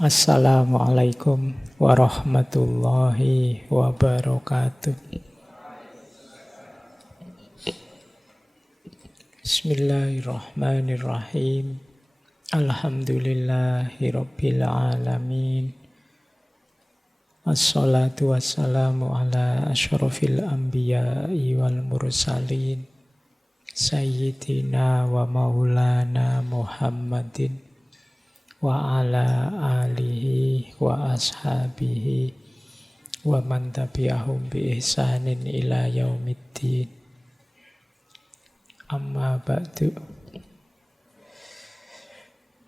Assalamualaikum warahmatullahi wabarakatuh. Bismillahirrahmanirrahim. Alhamdulillahirabbil alamin. Assalatu wassalamu ala asyrafil anbiya'i wal mursalin. Sayyidina wa maulana Muhammadin wa ala alihi wa ashabihi wa man tabi'ahum bi ihsanin ila yaumiddin. Amma ba'du.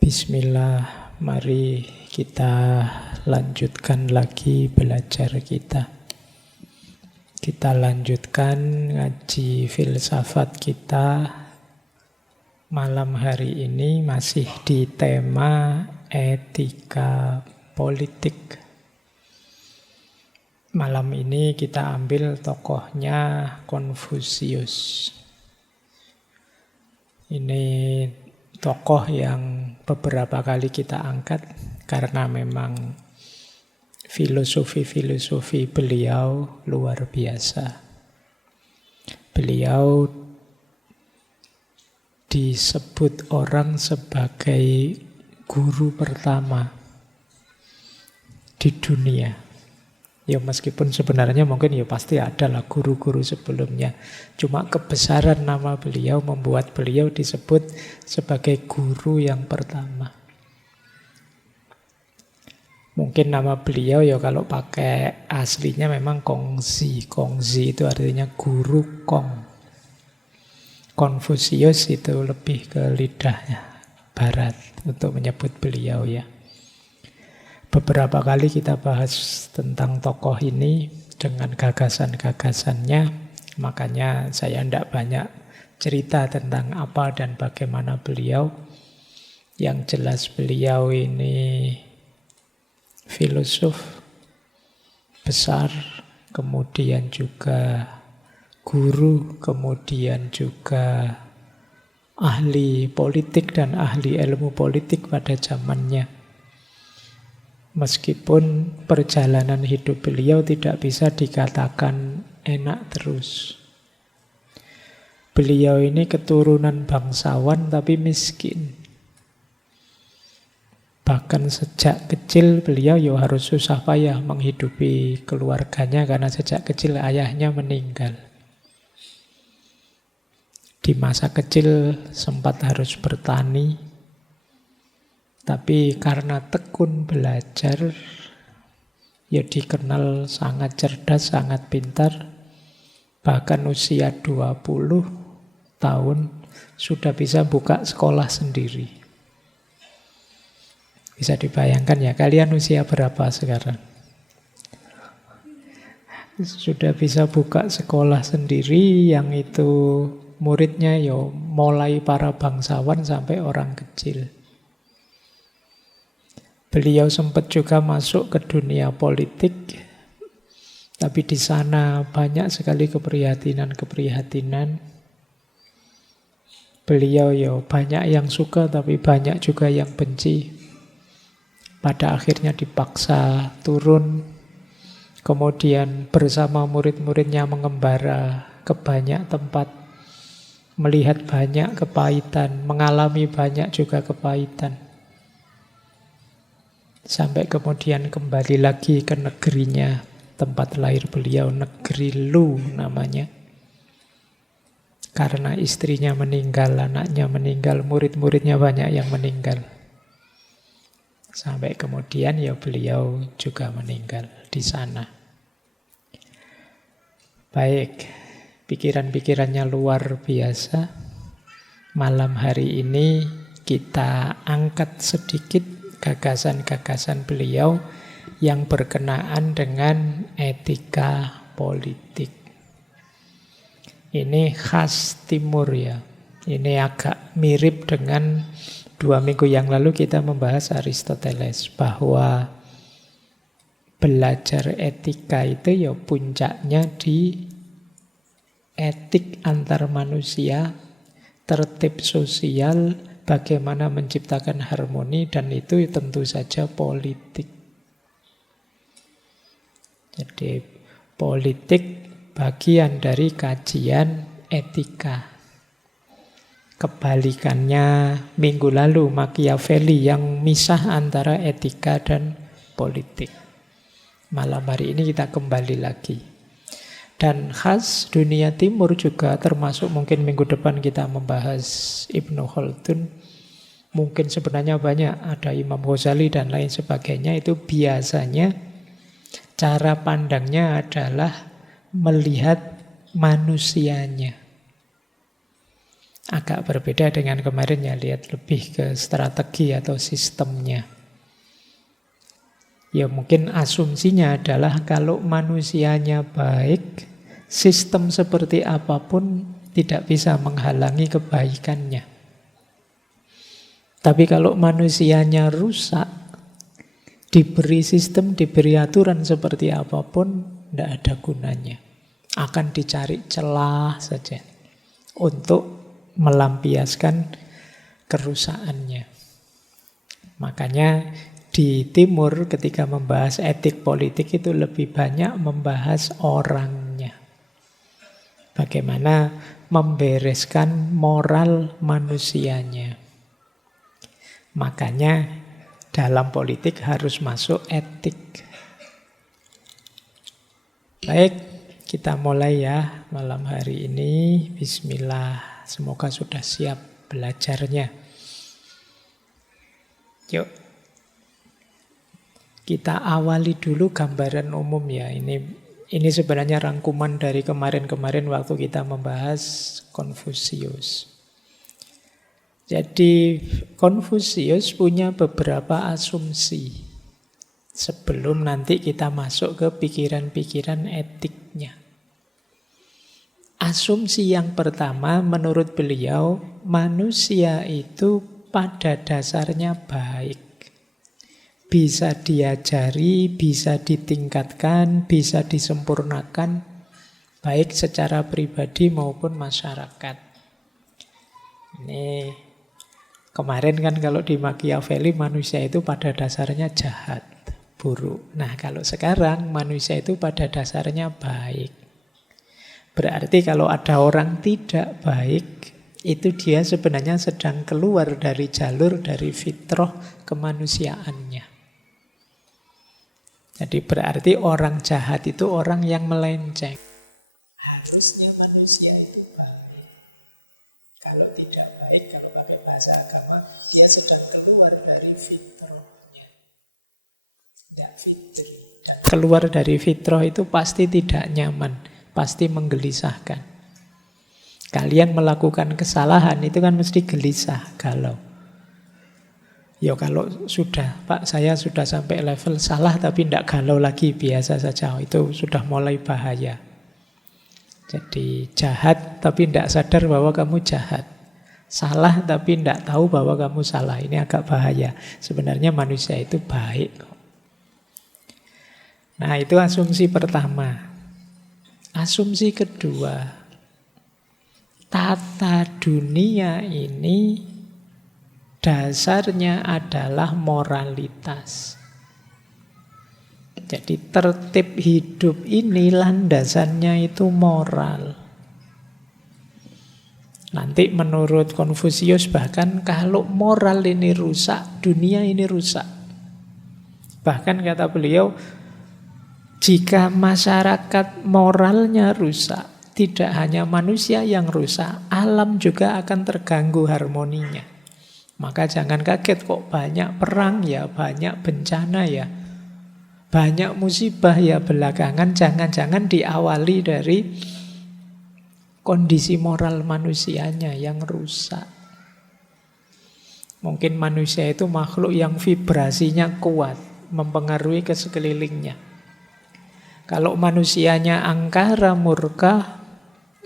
Bismillah, mari kita lanjutkan lagi belajar kita. Kita lanjutkan ngaji filsafat kita. Malam hari ini masih di tema etika politik. Malam ini kita ambil tokohnya Konfusius. Ini tokoh yang beberapa kali kita angkat karena memang filosofi beliau luar biasa. Beliau disebut orang sebagai guru pertama di dunia. Ya meskipun sebenarnya mungkin ya pasti adalah guru-guru sebelumnya. Cuma kebesaran nama beliau membuat beliau disebut sebagai guru yang pertama. Mungkin nama beliau ya kalau pakai aslinya memang Kongzi. Kongzi itu artinya guru Kong. Konfusius itu lebih ke lidahnya barat untuk menyebut beliau ya. Beberapa kali kita bahas tentang tokoh ini dengan gagasan-gagasannya, makanya saya tidak banyak cerita tentang apa dan bagaimana beliau. Yang jelas beliau ini filosof besar, kemudian juga guru, kemudian juga ahli politik dan ahli ilmu politik pada zamannya. Meskipun perjalanan hidup beliau tidak bisa dikatakan enak terus. Beliau ini keturunan bangsawan tapi miskin. Bahkan sejak kecil beliau harus susah payah menghidupi keluarganya karena sejak kecil ayahnya meninggal. Di masa kecil sempat harus bertani, tapi karena tekun belajar, ya dikenal sangat cerdas, sangat pintar. Bahkan usia 20 tahun sudah bisa buka sekolah sendiri. Bisa dibayangkan ya, kalian usia berapa sekarang? Sudah bisa buka sekolah sendiri, yang itu muridnya mulai para bangsawan sampai orang kecil. Beliau sempat juga masuk ke dunia politik, tapi di sana banyak sekali keprihatinan. Beliau banyak yang suka, tapi banyak juga yang benci. Pada akhirnya dipaksa turun, kemudian bersama murid-muridnya mengembara ke banyak tempat, melihat banyak kepahitan, mengalami banyak juga kepahitan. Sampai kemudian kembali lagi ke negerinya, tempat lahir beliau, negeri Lu namanya. Karena istrinya meninggal, anaknya meninggal, murid-muridnya banyak yang meninggal. Sampai kemudian beliau juga meninggal di sana. Baik, pikiran-pikirannya luar biasa. Malam hari ini kita angkat sedikit gagasan-gagasan beliau yang berkenaan dengan etika politik. Ini khas timur ya. Ini agak mirip dengan 2 minggu yang lalu kita membahas Aristoteles, bahwa belajar etika itu puncaknya di etik antar manusia, tertib sosial, bagaimana menciptakan harmoni, dan itu tentu saja politik. Jadi politik bagian dari kajian etika. Kebalikannya minggu lalu Machiavelli yang misah antara etika dan politik. Malam hari ini kita kembali lagi. Dan khas dunia timur juga, termasuk mungkin minggu depan kita membahas Ibnu Khaldun. Mungkin sebenarnya banyak, ada Imam Ghazali dan lain sebagainya. Itu biasanya cara pandangnya adalah melihat manusianya. Agak berbeda dengan kemarin ya, lihat lebih ke strategi atau sistemnya. Ya mungkin asumsinya adalah kalau manusianya baik, sistem seperti apapun tidak bisa menghalangi kebaikannya. Tapi kalau manusianya rusak, diberi sistem, diberi aturan seperti apapun, tidak ada gunanya. Akan dicari celah saja untuk melampiaskan kerusakannya. Makanya di timur ketika membahas etik politik itu lebih banyak membahas orangnya. Bagaimana membereskan moral manusianya. Makanya dalam politik harus masuk etik. Baik, kita mulai ya malam hari ini. Bismillah. Semoga sudah siap belajarnya. Yuk, kita awali dulu gambaran umum ya. Ini sebenarnya rangkuman dari kemarin-kemarin waktu kita membahas Konfusius. Jadi Konfusius punya beberapa asumsi sebelum nanti kita masuk ke pikiran-pikiran etiknya. Asumsi yang pertama menurut beliau, manusia itu pada dasarnya baik. Bisa diajari, bisa ditingkatkan, bisa disempurnakan, baik secara pribadi maupun masyarakat. Ini kemarin kan kalau di Machiavelli manusia itu pada dasarnya jahat, buruk. Nah kalau sekarang manusia itu pada dasarnya baik. Berarti kalau ada orang tidak baik, itu dia sebenarnya sedang keluar dari jalur, dari fitrah kemanusiaannya. Jadi berarti orang jahat itu orang yang melenceng. Harusnya manusia itu baik. Kalau tidak baik, kalau pakai bahasa agama, dia sedang keluar dari fitrahnya. Tidak fitri. Dan keluar dari fitrah itu pasti tidak nyaman. Pasti menggelisahkan. Kalian melakukan kesalahan itu kan mesti gelisah, galau. Ya kalau sudah, Pak saya sudah sampai level salah tapi tidak galau lagi, biasa saja, itu sudah mulai bahaya. Jadi jahat tapi tidak sadar bahwa kamu jahat. Salah tapi tidak tahu bahwa kamu salah, ini agak bahaya. Sebenarnya manusia itu baik. Nah itu asumsi pertama. Asumsi kedua, tata dunia ini dasarnya adalah moralitas. Jadi tertib hidup ini landasannya itu moral. Nanti menurut Konfusius bahkan kalau moral ini rusak, dunia ini rusak. Bahkan kata beliau, jika masyarakat moralnya rusak, tidak hanya manusia yang rusak, alam juga akan terganggu harmoninya. Maka jangan kaget kok banyak perang ya, banyak bencana ya, banyak musibah ya belakangan, jangan-jangan diawali dari kondisi moral manusianya yang rusak. Mungkin manusia itu makhluk yang vibrasinya kuat, mempengaruhi ke sekelilingnya. Kalau manusianya angkara murka,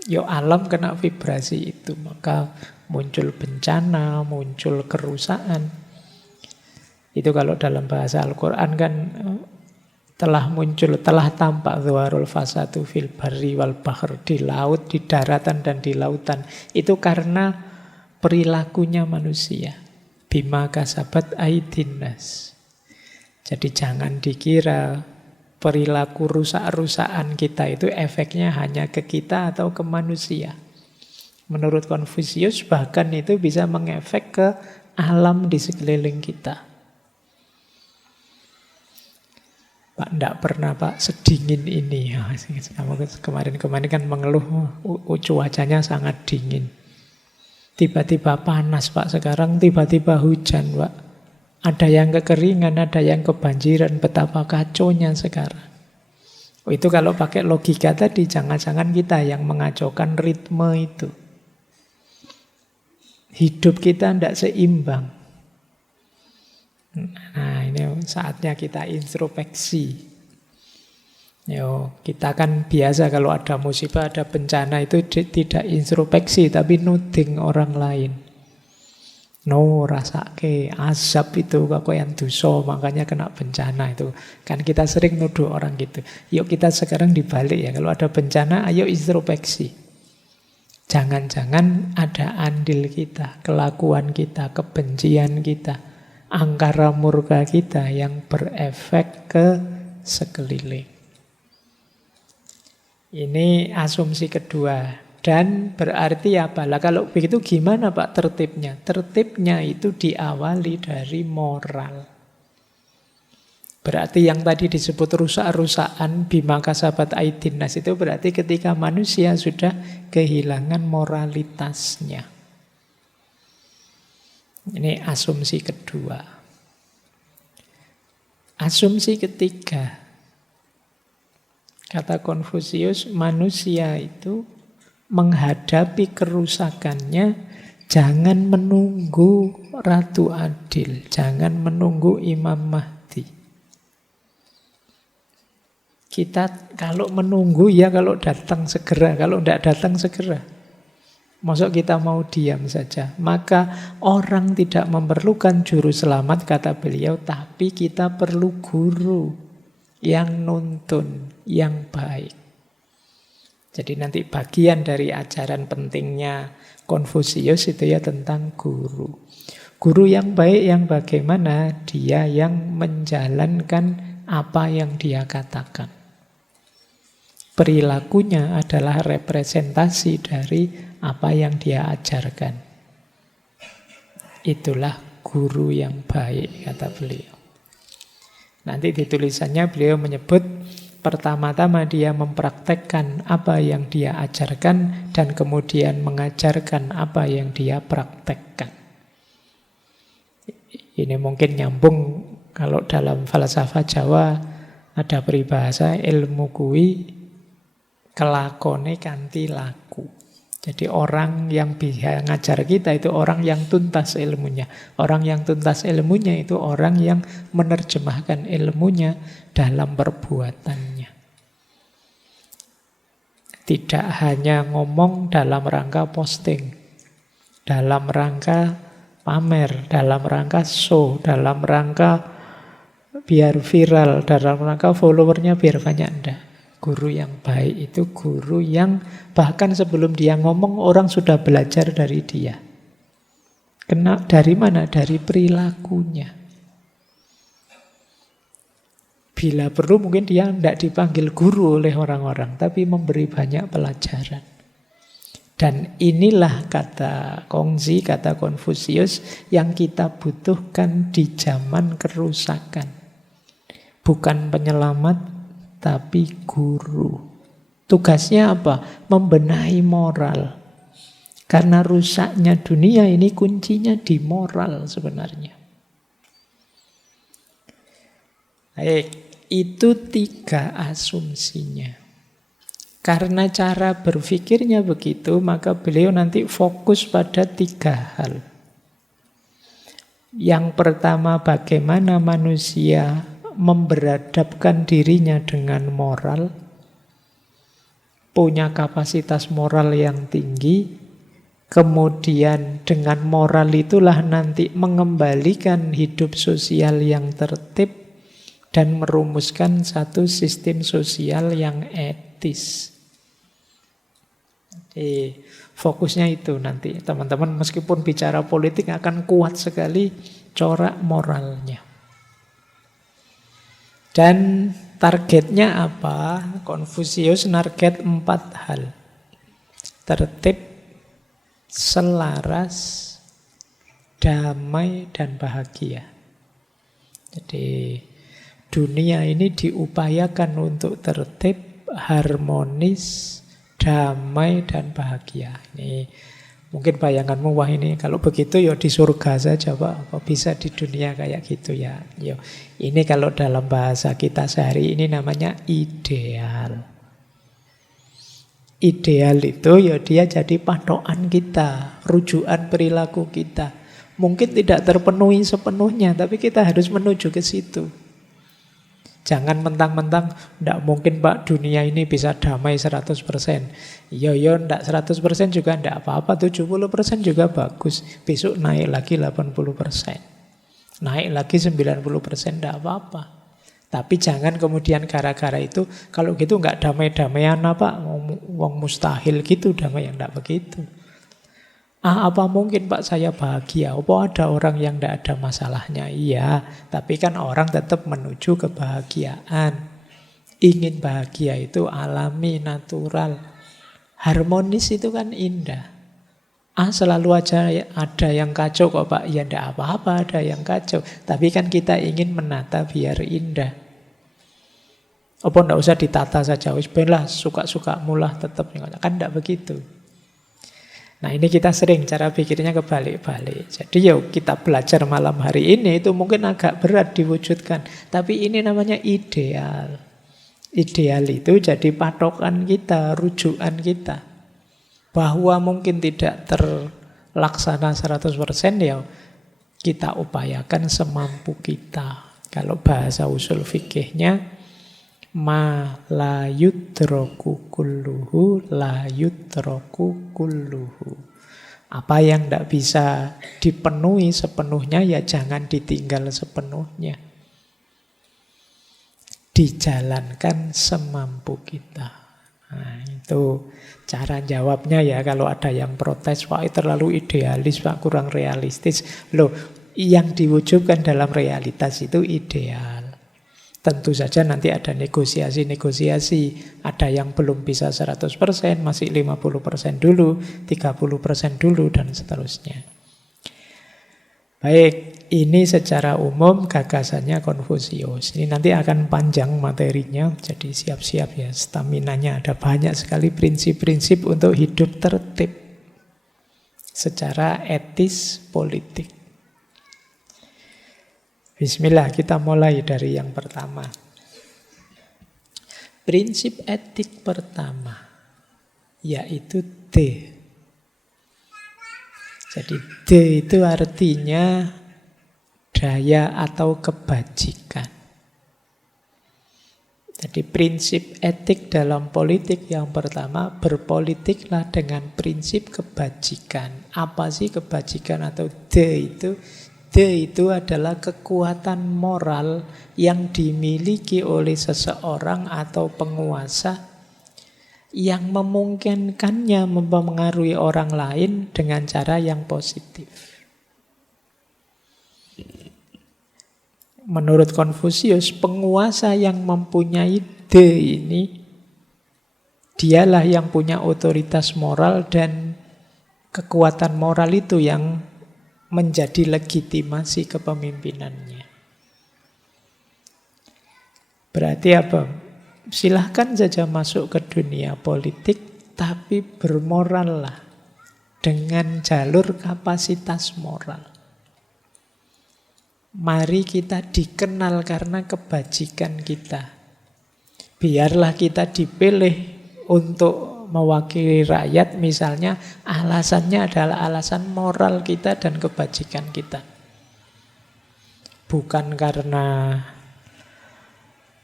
ya alam kena vibrasi itu. Maka muncul bencana, muncul kerusakan. Itu kalau dalam bahasa Al-Quran kan telah tampak zuharul fasadu fil barri wal bahr, di laut, di daratan dan di lautan. Itu karena perilakunya manusia. Bima kasabat aydin nas. Jadi jangan dikira perilaku rusak-rusakan kita itu efeknya hanya ke kita atau ke manusia. Menurut Konfusius bahkan itu bisa mengefek ke alam di sekeliling kita. Pak, enggak pernah Pak sedingin ini. Kemarin-kemarin kan mengeluh, cuacanya sangat dingin. Tiba-tiba panas Pak, sekarang tiba-tiba hujan Pak. Ada yang kekeringan, ada yang kebanjiran, betapa kacaunya sekarang. Itu kalau pakai logika tadi, jangan-jangan kita yang mengacaukan ritme itu. Hidup kita tidak seimbang. Nah, ini saatnya kita introspeksi. Kita kan biasa kalau ada musibah, ada bencana itu tidak introspeksi, tapi nuding orang lain. No, rasake azab itu kok yang dosa, makanya kena bencana itu. Kan kita sering nuduh orang gitu. Yuk kita sekarang dibalik ya, kalau ada bencana, ayo introspeksi. Jangan-jangan ada andil kita, kelakuan kita, kebencian kita, angkara murka kita yang berefek ke sekeliling. Ini asumsi kedua. Dan berarti apa? Lah kalau begitu gimana Pak tertibnya? Tertibnya itu diawali dari moral. Berarti yang tadi disebut rusak-rusakan bima kasabat aydin nas itu berarti ketika manusia sudah kehilangan moralitasnya. Ini asumsi kedua. Asumsi ketiga, kata Konfusius, manusia itu menghadapi kerusakannya jangan menunggu Ratu Adil, jangan menunggu Imam Mahdi. Kita kalau menunggu ya kalau datang segera, kalau tidak datang segera. Maksud kita mau diam saja. Maka orang tidak memerlukan juru selamat, kata beliau, tapi kita perlu guru yang nuntun, yang baik. Jadi nanti bagian dari ajaran pentingnya Konfusius itu ya tentang guru. Guru yang baik yang bagaimana? Dia yang menjalankan apa yang dia katakan. Perilakunya adalah representasi dari apa yang dia ajarkan. Itulah guru yang baik, kata beliau. Nanti di tulisannya beliau menyebut pertama-tama dia mempraktekkan apa yang dia ajarkan dan kemudian mengajarkan apa yang dia praktekkan. Ini mungkin nyambung kalau dalam falsafah Jawa ada peribahasa ilmu kuwi kelakone kanthi laku. Jadi orang yang bisa ngajar kita itu orang yang tuntas ilmunya. Orang yang tuntas ilmunya itu orang yang menerjemahkan ilmunya dalam perbuatannya. Tidak hanya ngomong dalam rangka posting, dalam rangka pamer, dalam rangka show, dalam rangka biar viral, dalam rangka followernya biar banyak, enggak. Guru yang baik itu guru yang bahkan sebelum dia ngomong orang sudah belajar dari dia. Kena dari mana? Dari perilakunya. Bila perlu mungkin dia tidak dipanggil guru oleh orang-orang, tapi memberi banyak pelajaran. Dan inilah kata Kongzi, kata Konfusius yang kita butuhkan di zaman kerusakan. Bukan penyelamat, tapi guru. Tugasnya apa? Membenahi moral. Karena rusaknya dunia ini kuncinya di moral sebenarnya. Baik, itu 3 asumsinya. Karena cara berpikirnya begitu, maka beliau nanti fokus pada 3 hal. Yang pertama, bagaimana manusia memberadabkan dirinya dengan moral, punya kapasitas moral yang tinggi, kemudian dengan moral itulah nanti mengembalikan hidup sosial yang tertib dan merumuskan satu sistem sosial yang etis. Fokusnya itu nanti. Teman-teman meskipun bicara politik akan kuat sekali corak moralnya. Dan targetnya apa? Konfusius narget 4 hal. Tertib, selaras, damai, dan bahagia. Jadi dunia ini diupayakan untuk tertib, harmonis, damai, dan bahagia. Ini mungkin bayanganmu, wah ini kalau begitu ya di surga saja Pak. Apa bisa di dunia kayak gitu ya? Yo, ini kalau dalam bahasa kita sehari ini namanya ideal. Ideal itu ya dia jadi patokan kita, rujukan perilaku kita. Mungkin tidak terpenuhi sepenuhnya, tapi kita harus menuju ke situ. Jangan mentang-mentang, tidak mungkin Pak dunia ini bisa damai 100%. Iya, tidak 100% juga tidak apa-apa, 70% juga bagus. Besok naik lagi 80%. Naik lagi 90%, tidak apa-apa. Tapi jangan kemudian gara-gara itu, kalau gitu nggak damai-damaian apa, wong mustahil gitu damai, yang tidak begitu. Apa mungkin Pak saya bahagia? Apa ada orang yang tidak ada masalahnya? Iya, tapi kan orang tetap menuju kebahagiaan. Ingin bahagia itu alami, natural. Harmonis itu kan indah. Selalu aja ada yang kacau kok Pak. Ya tidak apa-apa ada yang kacau. Tapi kan kita ingin menata biar indah. Apa tidak usah ditata saja. Wis belah suka-suka mulah tetap. Kan tidak begitu. Nah ini kita sering cara pikirnya kebalik-balik. Jadi yuk kita belajar malam hari ini itu mungkin agak berat diwujudkan. Tapi ini namanya ideal. Ideal itu jadi patokan kita, rujukan kita. Bahwa mungkin tidak terlaksana 100% ya kita upayakan semampu kita. Kalau bahasa usul fikihnya, ma la yudraku kulluhu la yudraku kulluhu. Apa yang tidak bisa dipenuhi sepenuhnya ya jangan ditinggal sepenuhnya. Dijalankan semampu kita. Nah, itu cara jawabnya ya. Kalau ada yang protes, Pak terlalu idealis, Pak kurang realistis. Loh, yang diwujudkan dalam realitas itu ideal. Tentu saja nanti ada negosiasi-negosiasi. Ada yang belum bisa 100%, masih 50% dulu, 30% dulu, dan seterusnya. Baik, ini secara umum gagasannya Konfusius. Ini nanti akan panjang materinya, jadi siap-siap ya, staminanya. Ada banyak sekali prinsip-prinsip untuk hidup tertib secara etis politik. Bismillah, kita mulai dari yang pertama. Prinsip etik pertama, yaitu D. Jadi D itu artinya daya atau kebajikan. Jadi prinsip etik dalam politik yang pertama, berpolitiklah dengan prinsip kebajikan. Apa sih kebajikan atau D itu? D itu adalah kekuatan moral yang dimiliki oleh seseorang atau penguasa yang memungkinkannya mempengaruhi orang lain dengan cara yang positif. Menurut Konfusius, penguasa yang mempunyai D ini, dialah yang punya otoritas moral dan kekuatan moral itu yang menjadi legitimasi kepemimpinannya. Berarti apa? Silahkan saja masuk ke dunia politik, tapi bermorallah dengan jalur kapasitas moral. Mari kita dikenal karena kebajikan kita. Biarlah kita dipilih untuk mewakili rakyat, misalnya alasannya adalah alasan moral kita dan kebajikan kita. Bukan karena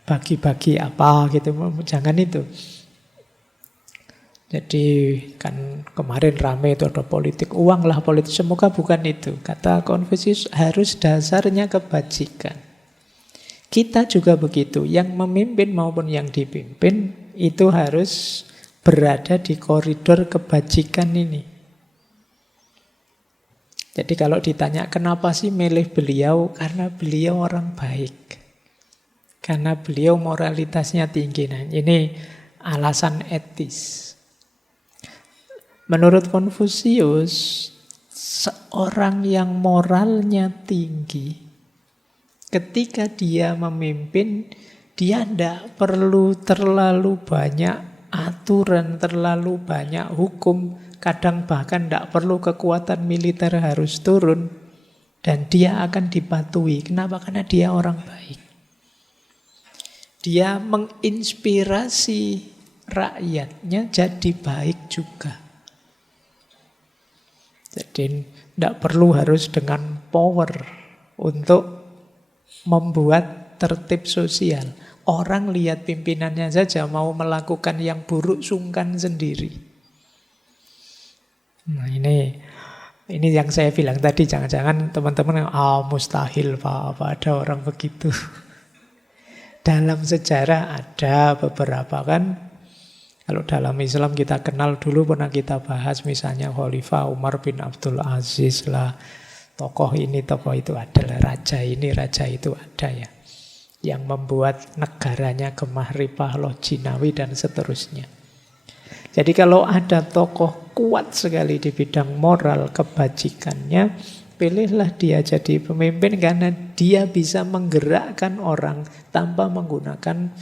bagi-bagi apa gitu, jangan itu. Jadi kan kemarin rame itu ada politik uang lah, politik, semoga bukan itu. Kata Konfusius harus dasarnya kebajikan. Kita juga begitu, yang memimpin maupun yang dipimpin itu harus berada di koridor kebajikan ini. Jadi kalau ditanya kenapa sih milih beliau? Karena beliau orang baik. Karena beliau moralitasnya tinggi. Nah, ini alasan etis. Menurut Konfusius, seorang yang moralnya tinggi, ketika dia memimpin, dia tidak perlu terlalu banyak aturan, terlalu banyak hukum. Kadang bahkan tidak perlu kekuatan militer harus turun. Dan dia akan dipatuhi. Kenapa? Karena dia orang baik. Dia menginspirasi rakyatnya jadi baik juga. Jadi tidak perlu harus dengan power untuk membuat tertib sosial. Orang lihat pimpinannya saja mau melakukan yang buruk sungkan sendiri. Nah ini yang saya bilang tadi, jangan-jangan teman-teman mustahil Pak, apa ada orang begitu. Dalam sejarah ada beberapa kan. Kalau dalam Islam kita kenal dulu, pernah kita bahas misalnya Khalifah Umar bin Abdul Aziz lah. Tokoh ini, tokoh itu adalah raja ini, raja itu ada ya. Yang membuat negaranya gemah ripah lojinawi dan seterusnya. Jadi kalau ada tokoh kuat sekali di bidang moral kebajikannya, pilihlah dia jadi pemimpin karena dia bisa menggerakkan orang tanpa menggunakan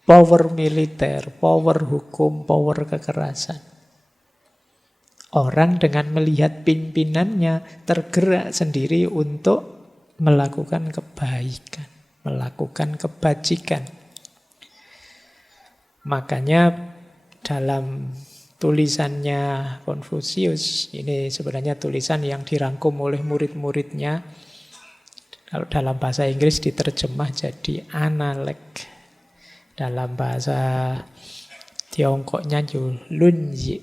power militer, power hukum, power kekerasan. Orang dengan melihat pimpinannya tergerak sendiri untuk melakukan kebaikan, melakukan kebajikan. Makanya dalam tulisannya Konfusius, ini sebenarnya tulisan yang dirangkum oleh murid-muridnya. Kalau dalam bahasa Inggris diterjemah jadi analek. Dalam bahasa Tiongkoknya Lunji.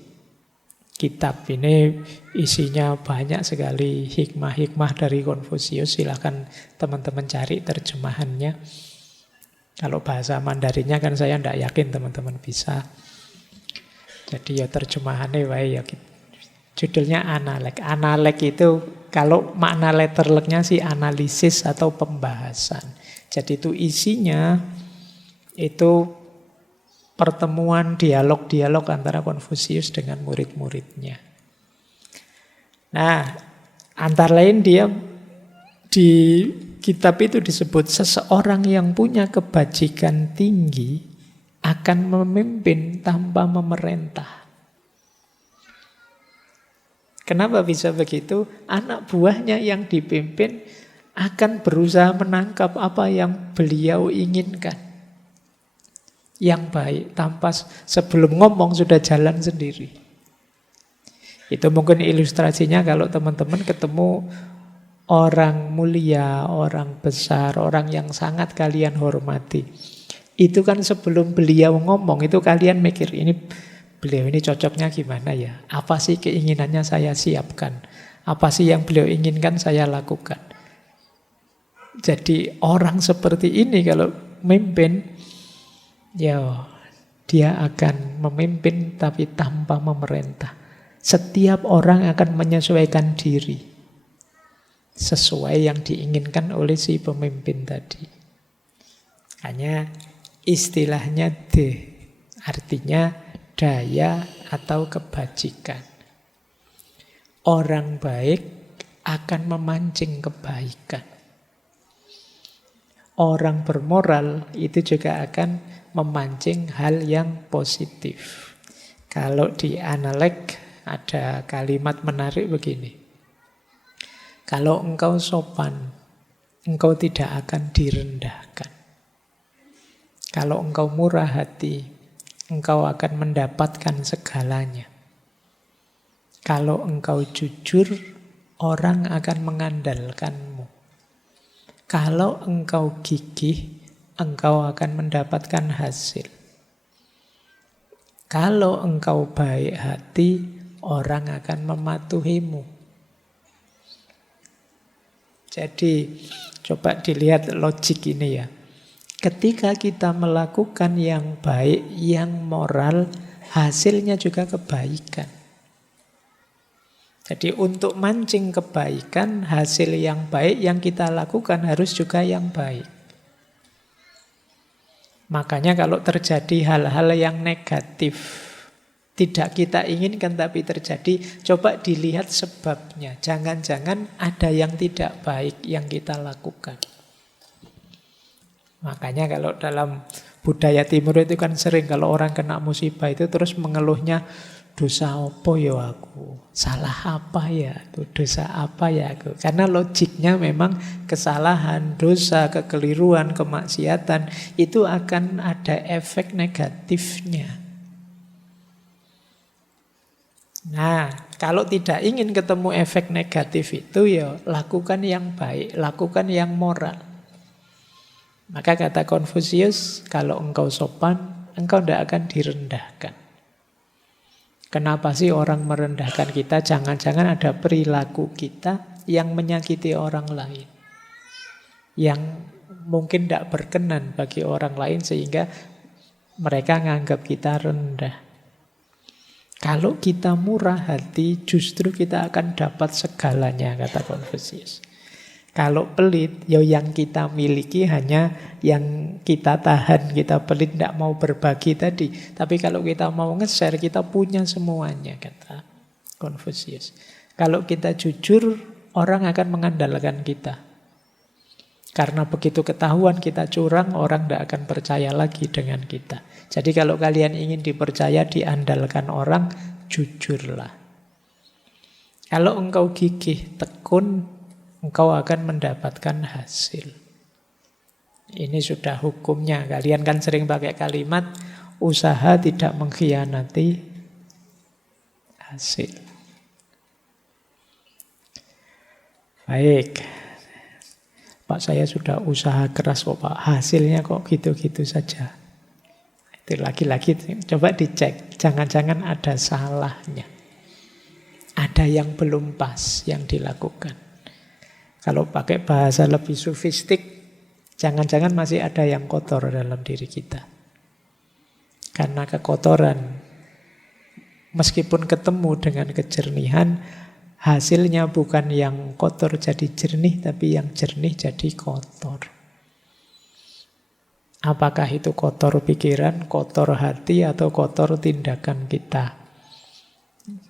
Kitab ini isinya banyak sekali hikmah-hikmah dari Konfusius. Silakan teman-teman cari terjemahannya. Kalau bahasa Mandarinnya kan saya tidak yakin teman-teman bisa. Jadi ya terjemahannya ya. Judulnya analek. Analek itu kalau makna letterleknya sih analisis atau pembahasan. Jadi itu isinya itu pertemuan dialog-dialog antara Konfusius dengan murid-muridnya. Nah, antara lain dia di kitab itu disebut seseorang yang punya kebajikan tinggi akan memimpin tanpa memerintah. Kenapa bisa begitu? Anak buahnya yang dipimpin akan berusaha menangkap apa yang beliau inginkan. Yang baik, tanpa sebelum ngomong sudah jalan sendiri. Itu mungkin ilustrasinya kalau teman-teman ketemu orang mulia, orang besar, orang yang sangat kalian hormati. Itu kan sebelum beliau ngomong, itu kalian mikir, ini beliau ini cocoknya gimana ya? Apa sih keinginannya saya siapkan? Apa sih yang beliau inginkan saya lakukan? Jadi orang seperti ini kalau memimpin, ya dia akan memimpin tapi tanpa memerintah. Setiap orang akan menyesuaikan diri sesuai yang diinginkan oleh si pemimpin tadi. Hanya istilahnya artinya daya atau kebajikan. Orang baik akan memancing kebaikan. Orang bermoral itu juga akan memancing hal yang positif. Kalau di analek ada kalimat menarik begini. Kalau engkau sopan, engkau tidak akan direndahkan. Kalau engkau murah hati, engkau akan mendapatkan segalanya. Kalau engkau jujur, orang akan mengandalkanmu. Kalau engkau gigih, engkau akan mendapatkan hasil. Kalau engkau baik hati, orang akan mematuhimu. Jadi, coba dilihat logik ini ya. Ketika kita melakukan yang baik, yang moral, hasilnya juga kebaikan. Jadi untuk mancing kebaikan, hasil yang baik yang kita lakukan harus juga yang baik. Makanya kalau terjadi hal-hal yang negatif, tidak kita inginkan tapi terjadi, coba dilihat sebabnya. Jangan-jangan ada yang tidak baik yang kita lakukan. Makanya kalau dalam budaya timur itu kan sering kalau orang kena musibah itu terus mengeluhnya, dosa apa ya aku? Salah apa ya aku? Dosa apa ya aku? Karena logiknya memang kesalahan, dosa, kekeliruan, kemaksiatan itu akan ada efek negatifnya. Nah, kalau tidak ingin ketemu efek negatif itu ya lakukan yang baik, lakukan yang moral. Maka kata Konfusius, kalau engkau sopan, engkau tidak akan direndahkan. Kenapa sih orang merendahkan kita? Jangan-jangan ada perilaku kita yang menyakiti orang lain. Yang mungkin tidak berkenan bagi orang lain sehingga mereka menganggap kita rendah. Kalau kita murah hati, justru kita akan dapat segalanya, kata Konfusius. Kalau pelit, ya yang kita miliki hanya yang kita tahan, kita pelit, tidak mau berbagi tadi. Tapi kalau kita mau nge-share, kita punya semuanya, kata Konfusius. Kalau kita jujur, orang akan mengandalkan kita. Karena begitu ketahuan kita curang, orang tidak akan percaya lagi dengan kita. Jadi kalau kalian ingin dipercaya, diandalkan orang, jujurlah. Kalau engkau gigih, tekun, engkau akan mendapatkan hasil. Ini sudah hukumnya. Kalian kan sering pakai kalimat, usaha tidak mengkhianati hasil. Baik. Pak, saya sudah usaha keras kok Pak, hasilnya kok gitu-gitu saja. Itu lagi-lagi coba dicek, jangan-jangan ada salahnya. Ada yang belum pas yang dilakukan. Kalau pakai bahasa lebih sofistik, jangan-jangan masih ada yang kotor dalam diri kita. Karena kekotoran, meskipun ketemu dengan kejernihan, hasilnya bukan yang kotor jadi jernih, tapi yang jernih jadi kotor. Apakah itu kotor pikiran, kotor hati, atau kotor tindakan kita?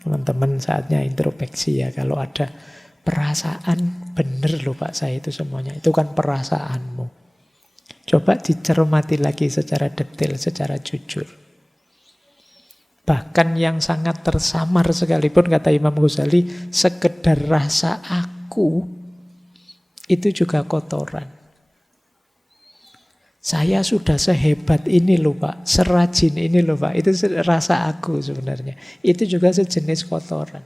Teman-teman saatnya introspeksi ya. Kalau ada perasaan, bener loh Pak saya itu semuanya. Itu kan perasaanmu. Coba dicermati lagi secara detail, secara jujur. Bahkan yang sangat tersamar sekalipun, kata Imam Ghazali, sekedar rasa aku, itu juga kotoran. Saya sudah sehebat ini loh Pak, serajin ini loh Pak, itu rasa aku sebenarnya. Itu juga sejenis kotoran.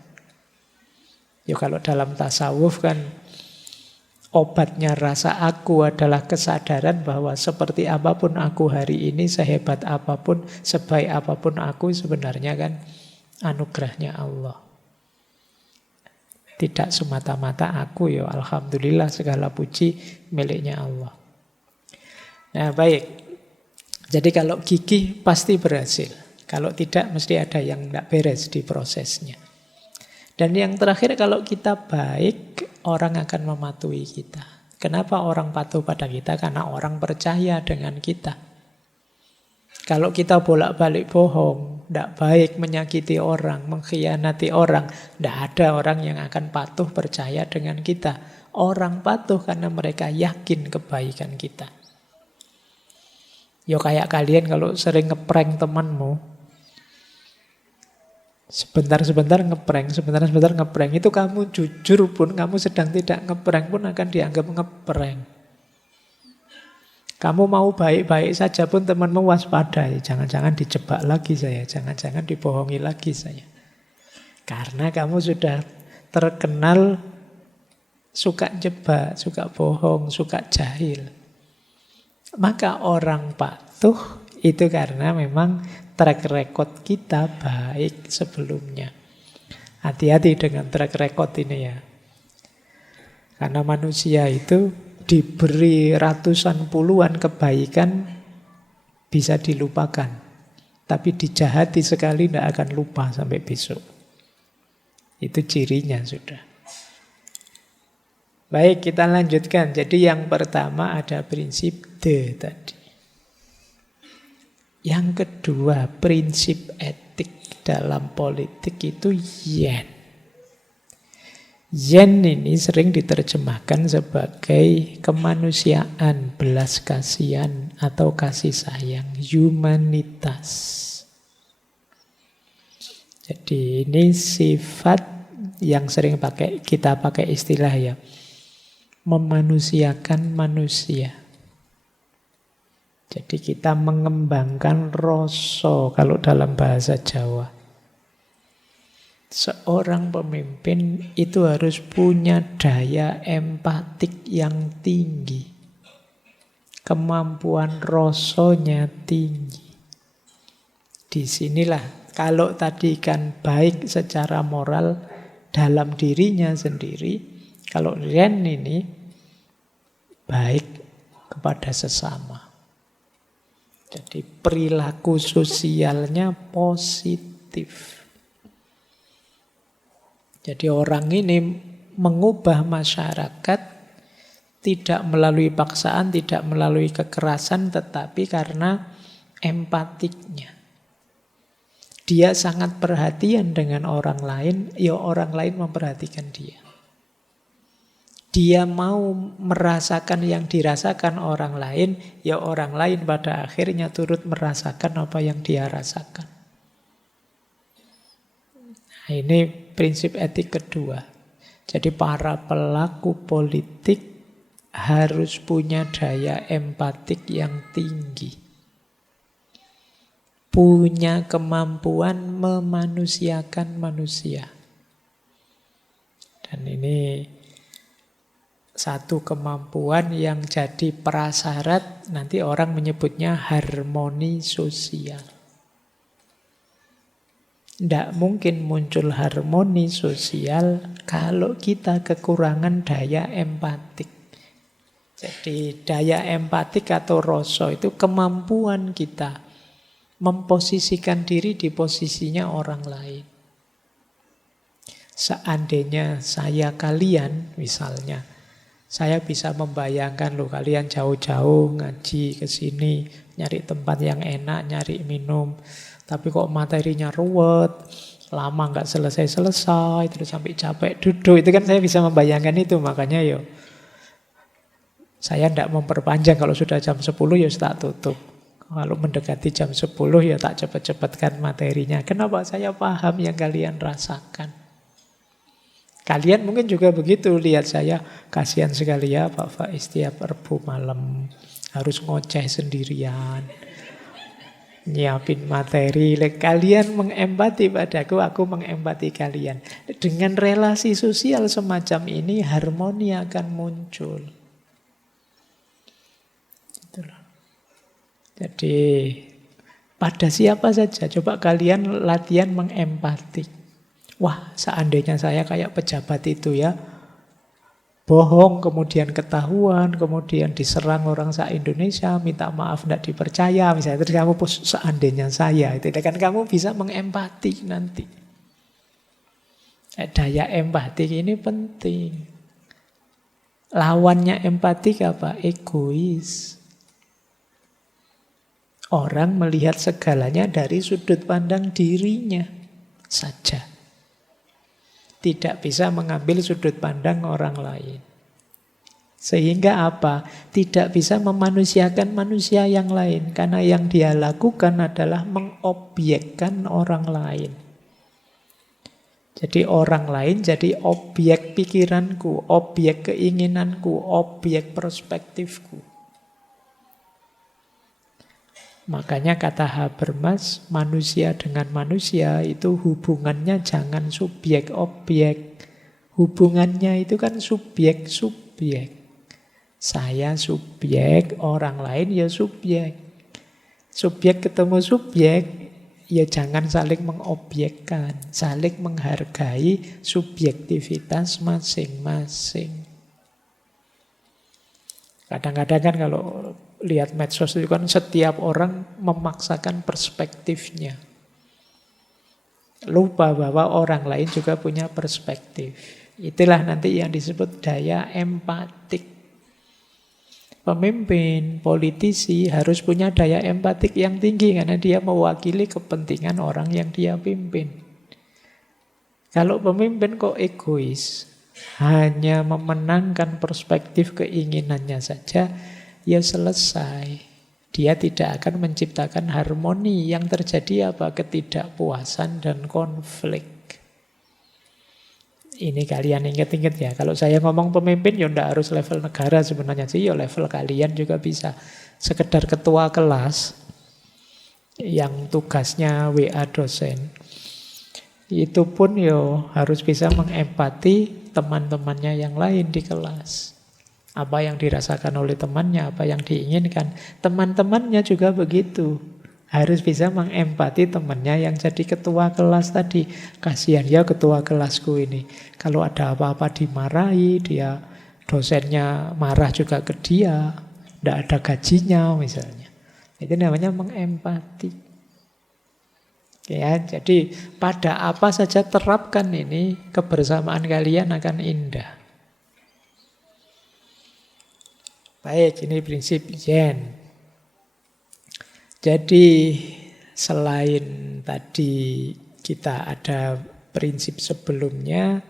Ya kalau dalam tasawuf kan, obatnya rasa aku adalah kesadaran bahwa seperti apapun aku hari ini, sehebat apapun, sebaik apapun aku, sebenarnya kan anugerahnya Allah. Tidak semata-mata aku, ya alhamdulillah segala puji miliknya Allah. Nah baik, jadi kalau gigih pasti berhasil. Kalau tidak mesti ada yang tidak beres di prosesnya. Dan yang terakhir, kalau kita baik, orang akan mematuhi kita. Kenapa orang patuh pada kita? Karena orang percaya dengan kita. Kalau kita bolak-balik bohong, tidak baik, menyakiti orang, mengkhianati orang, tidak ada orang yang akan patuh percaya dengan kita. Orang patuh karena mereka yakin kebaikan kita. Ya kayak kalian kalau sering ngeprank temanmu, sebentar-sebentar ngeprank, sebentar-sebentar ngeprank, itu kamu jujur pun, kamu sedang tidak ngeprank pun akan dianggap ngeprank. Kamu mau baik-baik saja pun temanmu waspada, ya, jangan-jangan dijebak lagi saya, jangan-jangan dibohongi lagi saya. Karena kamu sudah terkenal suka jebak, suka bohong, suka jahil. Maka orang patuh itu karena memang track record kita baik sebelumnya. Hati-hati dengan track record ini ya. Karena manusia itu diberi ratusan puluhan kebaikan bisa dilupakan. Tapi dijahati sekali tidak akan lupa sampai besok. Itu cirinya sudah. Baik, kita lanjutkan. Jadi yang pertama ada prinsip de tadi. Yang kedua, prinsip etik dalam politik itu yen. Yen ini sering diterjemahkan sebagai kemanusiaan, belas kasihan, atau kasih sayang, humanitas. Jadi ini sifat yang sering kita pakai istilah ya, memanusiakan manusia. Jadi kita mengembangkan rasa kalau dalam bahasa Jawa. Seorang pemimpin itu harus punya daya empatik yang tinggi. Kemampuan rasanya tinggi. Disinilah, kalau tadi kan baik secara moral dalam dirinya sendiri, kalau Ren ini baik kepada sesama. Jadi perilaku sosialnya positif. Jadi orang ini mengubah masyarakat tidak melalui paksaan, tidak melalui kekerasan, tetapi karena empatiknya. Dia sangat perhatian dengan orang lain, ya orang lain memperhatikan dia. Dia mau merasakan yang dirasakan orang lain, ya orang lain pada akhirnya turut merasakan apa yang dia rasakan. Nah, ini prinsip etik kedua. Jadi para pelaku politik harus punya daya empatik yang tinggi. Punya kemampuan memanusiakan manusia. Dan ini satu kemampuan yang jadi prasyarat, nanti orang menyebutnya harmoni sosial. Tidak mungkin muncul harmoni sosial kalau kita kekurangan daya empatik. Jadi daya empatik atau rasa itu kemampuan kita memposisikan diri di posisinya orang lain. Seandainya saya kalian, misalnya, saya bisa membayangkan loh kalian jauh-jauh ngaji ke sini, nyari tempat yang enak, nyari minum. Tapi kok materinya ruwet, lama nggak selesai-selesai, terus sampai capek duduk. Itu kan saya bisa membayangkan itu, makanya yo saya tidak memperpanjang. Kalau sudah jam 10 ya tak tutup. Kalau mendekati jam 10 ya tak cepat-cepatkan materinya. Kenapa? Saya paham yang kalian rasakan. Kalian mungkin juga begitu, lihat saya, kasihan sekali ya Pak Faiz tiap Rebu malam harus ngoceh sendirian. Nyiapin materi, kalian mengempati padaku, aku mengempati kalian. Dengan relasi sosial semacam ini, harmoni akan muncul. Itulah. Jadi, pada siapa saja, coba kalian latihan mengempati. Wah, seandainya saya kayak pejabat itu ya, bohong, kemudian ketahuan, kemudian diserang orang se-Indonesia, minta maaf tidak dipercaya, misalnya. Terus kamu seandainya saya, itu kan kamu bisa mengempati nanti. Daya empati ini penting. Lawannya empati apa? Egois. Orang melihat segalanya dari sudut pandang dirinya saja. Tidak bisa mengambil sudut pandang orang lain. Sehingga apa? Tidak bisa memanusiakan manusia yang lain. Karena yang dia lakukan adalah mengobjekkan orang lain. Jadi orang lain jadi objek pikiranku, objek keinginanku, objek perspektifku. Makanya kata Habermas, manusia dengan manusia itu hubungannya jangan subjek-objek. Hubungannya itu kan subjek-subjek. Saya subjek, orang lain ya subjek. Subjek ketemu subjek, ya jangan saling mengobjekkan. Saling menghargai subjektivitas masing-masing. Kadang-kadang kan kalau lihat medsos itu kan setiap orang memaksakan perspektifnya. Lupa bahwa orang lain juga punya perspektif. Itulah nanti yang disebut daya empatik. Pemimpin, politisi harus punya daya empatik yang tinggi karena dia mewakili kepentingan orang yang dia pimpin. Kalau pemimpin kok egois, hanya memenangkan perspektif keinginannya saja, ya selesai. Dia tidak akan menciptakan harmoni. Yang terjadi apa? Ketidakpuasan dan konflik. Ini kalian ingat-ingat ya. Kalau saya ngomong pemimpin, ya tidak harus level negara sebenarnya sih. Ya level kalian juga bisa. Sekedar ketua kelas yang tugasnya WA dosen. Itu pun ya harus bisa mengempati teman-temannya yang lain di kelas. Apa yang dirasakan oleh temannya, apa yang diinginkan. Teman-temannya juga begitu. Harus bisa mengempati temannya yang jadi ketua kelas tadi. Kasihan ya ketua kelasku ini. Kalau ada apa-apa dimarahi, dia dosennya marah juga ke dia. Tidak ada gajinya misalnya. Itu namanya mengempati. Ya, jadi pada apa saja terapkan ini, kebersamaan kalian akan indah. Baik, ini prinsip Yen. Jadi selain tadi kita ada prinsip sebelumnya,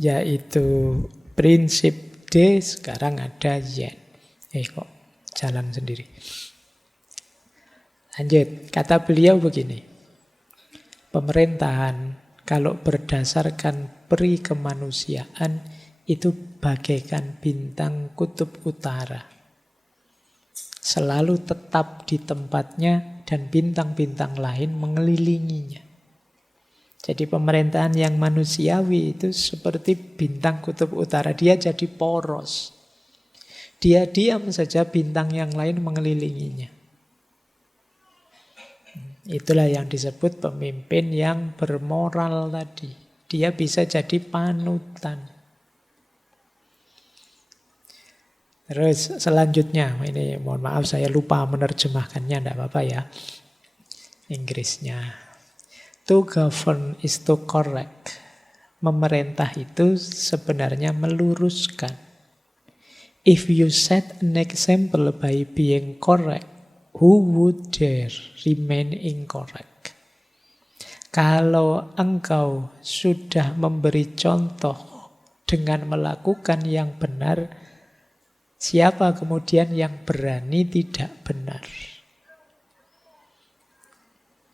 yaitu prinsip D, sekarang ada Yen. Kok jalan sendiri. Lanjut, kata beliau begini. Pemerintahan kalau berdasarkan peri kemanusiaan itu bagaikan bintang kutub utara. Selalu tetap di tempatnya dan bintang-bintang lain mengelilinginya. Jadi pemerintahan yang manusiawi itu seperti bintang kutub utara. Dia jadi poros. Dia diam saja, bintang yang lain mengelilinginya. Itulah yang disebut pemimpin yang bermoral tadi. Dia bisa jadi panutan. Terus selanjutnya, ini mohon maaf saya lupa menerjemahkannya, tidak apa-apa ya. Inggrisnya. To govern is to correct. Memerintah itu sebenarnya meluruskan. If you set an example by being correct, who would dare remain incorrect? Kalau engkau sudah memberi contoh dengan melakukan yang benar, siapa kemudian yang berani tidak benar?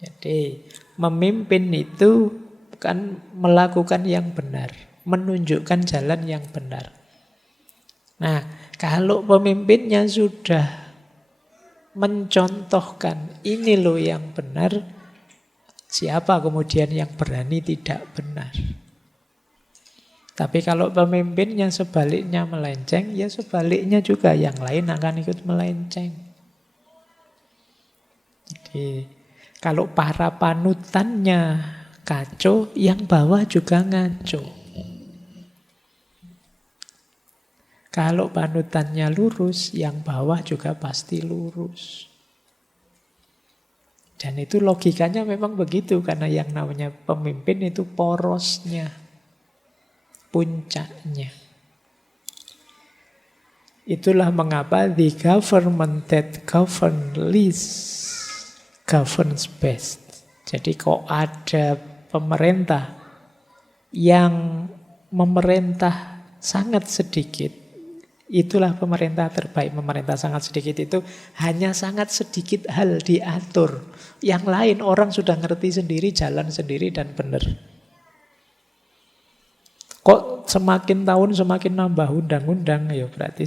Jadi memimpin itu bukan melakukan yang benar, menunjukkan jalan yang benar. Nah, kalau pemimpinnya sudah mencontohkan ini loh yang benar, siapa kemudian yang berani tidak benar? Tapi kalau pemimpinnya sebaliknya melenceng, ya sebaliknya juga yang lain akan ikut melenceng. Jadi kalau para panutannya kacau, yang bawah juga ngaco. Kalau panutannya lurus, yang bawah juga pasti lurus. Dan itu logikanya memang begitu, karena yang namanya pemimpin itu porosnya, puncaknya. Itulah mengapa the government that governs least governs best. Jadi kok ada pemerintah yang memerintah sangat sedikit, itulah pemerintah terbaik. Pemerintah sangat sedikit itu hanya sangat sedikit hal diatur. Yang lain orang sudah ngerti sendiri, jalan sendiri dan benar. Kok semakin tahun semakin nambah undang-undang, ya berarti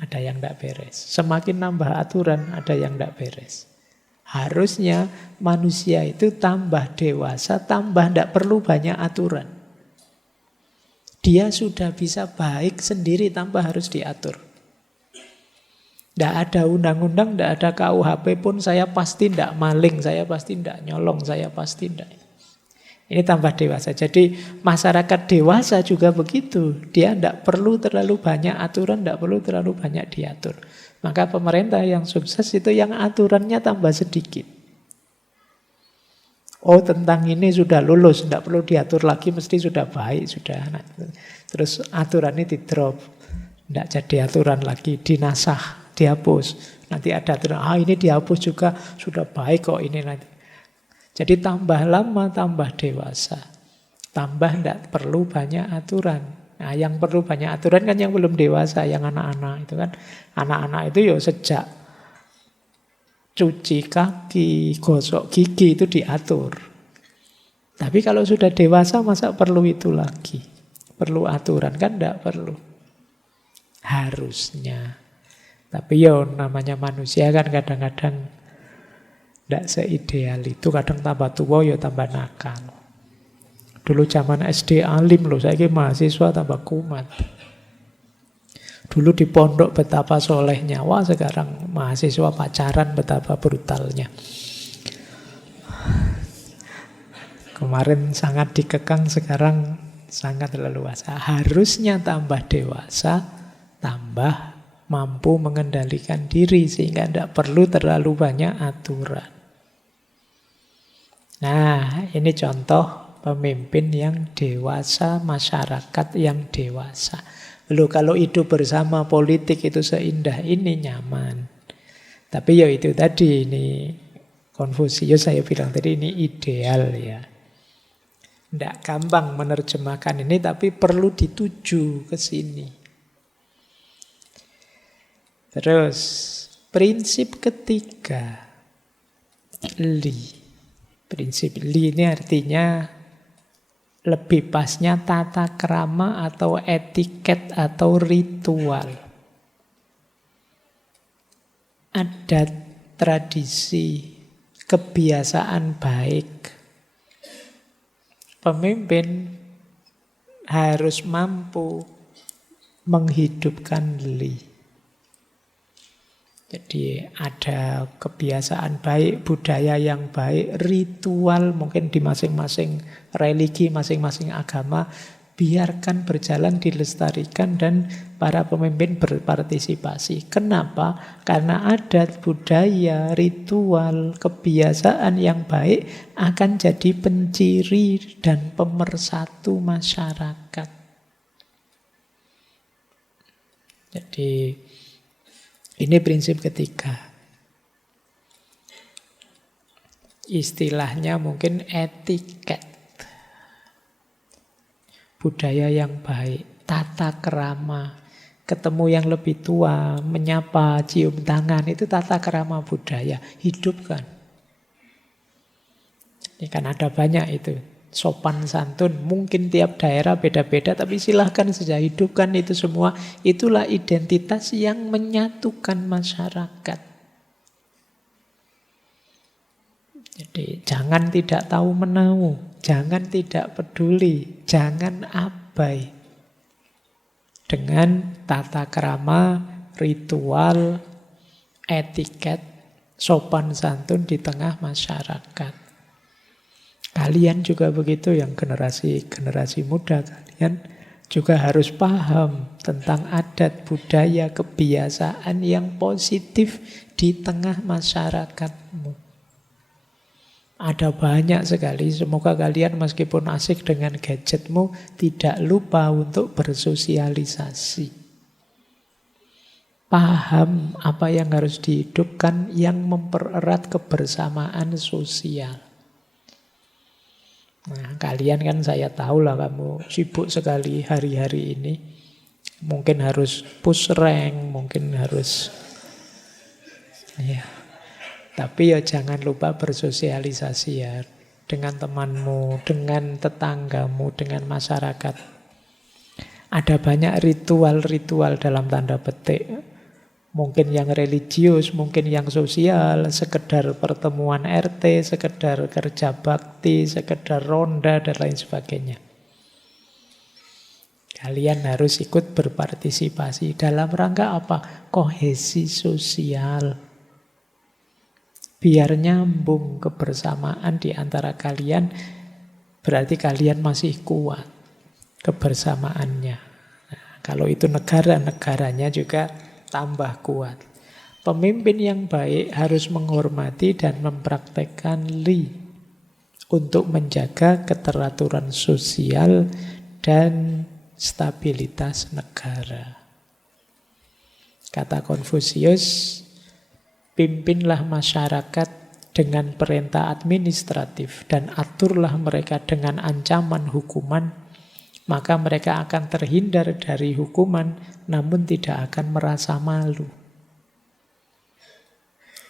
ada yang tidak beres. Semakin nambah aturan, ada yang tidak beres. Harusnya manusia itu tambah dewasa, tambah tidak perlu banyak aturan. Dia sudah bisa baik sendiri tanpa harus diatur. Tidak ada undang-undang, tidak ada KUHP pun saya pasti tidak maling, saya pasti tidak nyolong, saya pasti tidak. Ini tambah dewasa. Jadi masyarakat dewasa juga begitu. Dia tidak perlu terlalu banyak aturan, tidak perlu terlalu banyak diatur. Maka pemerintah yang sukses itu yang aturannya tambah sedikit. Oh, tentang ini sudah lulus, tidak perlu diatur lagi, mesti sudah baik, sudah. Nah, terus aturan ini di-drop. Tidak jadi aturan lagi, dinasah, dihapus. Nanti ada aturan, ini dihapus juga, sudah baik kok ini nanti. Jadi tambah lama, tambah dewasa. Tambah tidak perlu banyak aturan. Nah, yang perlu banyak aturan kan yang belum dewasa, yang anak-anak itu kan. Anak-anak itu ya sejak cuci kaki, gosok gigi itu diatur. Tapi kalau sudah dewasa masa perlu itu lagi? Perlu aturan kan tidak perlu. Harusnya. Tapi ya namanya manusia kan kadang-kadang tidak seideal itu. Kadang tambah tua ya tambah nakal. Dulu zaman SD alim loh, saya mahasiswa tambah kumat. Dulu di pondok betapa solehnya, wah sekarang mahasiswa pacaran betapa brutalnya. Kemarin sangat dikekang, sekarang sangat leluasa. Harusnya tambah dewasa, tambah mampu mengendalikan diri sehingga tidak perlu terlalu banyak aturan. Nah, ini contoh pemimpin yang dewasa, masyarakat yang dewasa. Loh, kalau hidup bersama politik itu seindah ini nyaman. Tapi ya itu tadi, ini Konfusius saya bilang tadi, ini ideal ya. Tidak gampang menerjemahkan ini, tapi perlu dituju ke sini. Terus, prinsip ketiga, li. Prinsip li ini artinya lebih pasnya tata krama atau etiket atau ritual. Adat, tradisi, kebiasaan baik. Pemimpin harus mampu menghidupkan li. Jadi ada kebiasaan baik, budaya yang baik, ritual mungkin di masing-masing religi, masing-masing agama, biarkan berjalan, dilestarikan, dan para pemimpin berpartisipasi. Kenapa? Karena adat, budaya, ritual, kebiasaan yang baik akan jadi penciri dan pemersatu masyarakat. Jadi ini prinsip ketiga. Istilahnya mungkin etiket. Budaya yang baik, tata krama. Ketemu yang lebih tua, menyapa, cium tangan, itu tata krama budaya. Hidupkan. Ini kan ada banyak itu. Sopan santun, mungkin tiap daerah beda-beda, tapi silahkan saja hidupkan itu semua. Itulah identitas yang menyatukan masyarakat. Jadi jangan tidak tahu menahu, jangan tidak peduli, jangan abai dengan tata krama, ritual, etiket, sopan santun di tengah masyarakat. Kalian juga begitu, yang generasi muda, kalian juga harus paham tentang adat, budaya, kebiasaan yang positif di tengah masyarakatmu. Ada banyak sekali, semoga kalian meskipun asik dengan gadgetmu tidak lupa untuk bersosialisasi. Paham apa yang harus dihidupkan yang mempererat kebersamaan sosial. Nah, kalian kan saya tahu lah kamu sibuk sekali hari-hari ini. Mungkin harus push rank, mungkin harus ya. Tapi ya jangan lupa bersosialisasi ya dengan temanmu, dengan tetanggamu, dengan masyarakat. Ada banyak ritual-ritual dalam tanda petik. Mungkin yang religius, mungkin yang sosial, sekedar pertemuan RT, sekedar kerja bakti, sekedar ronda, dan lain sebagainya. Kalian harus ikut berpartisipasi. Dalam rangka apa? Kohesi sosial. Biar nyambung kebersamaan di antara kalian, berarti kalian masih kuat kebersamaannya. Nah, kalau itu negara, negaranya juga tambah kuat. Pemimpin yang baik harus menghormati dan mempraktekkan li untuk menjaga keteraturan sosial dan stabilitas negara. Kata Konfusius, pimpinlah masyarakat dengan perintah administratif dan aturlah mereka dengan ancaman hukuman, maka mereka akan terhindar dari hukuman namun tidak akan merasa malu.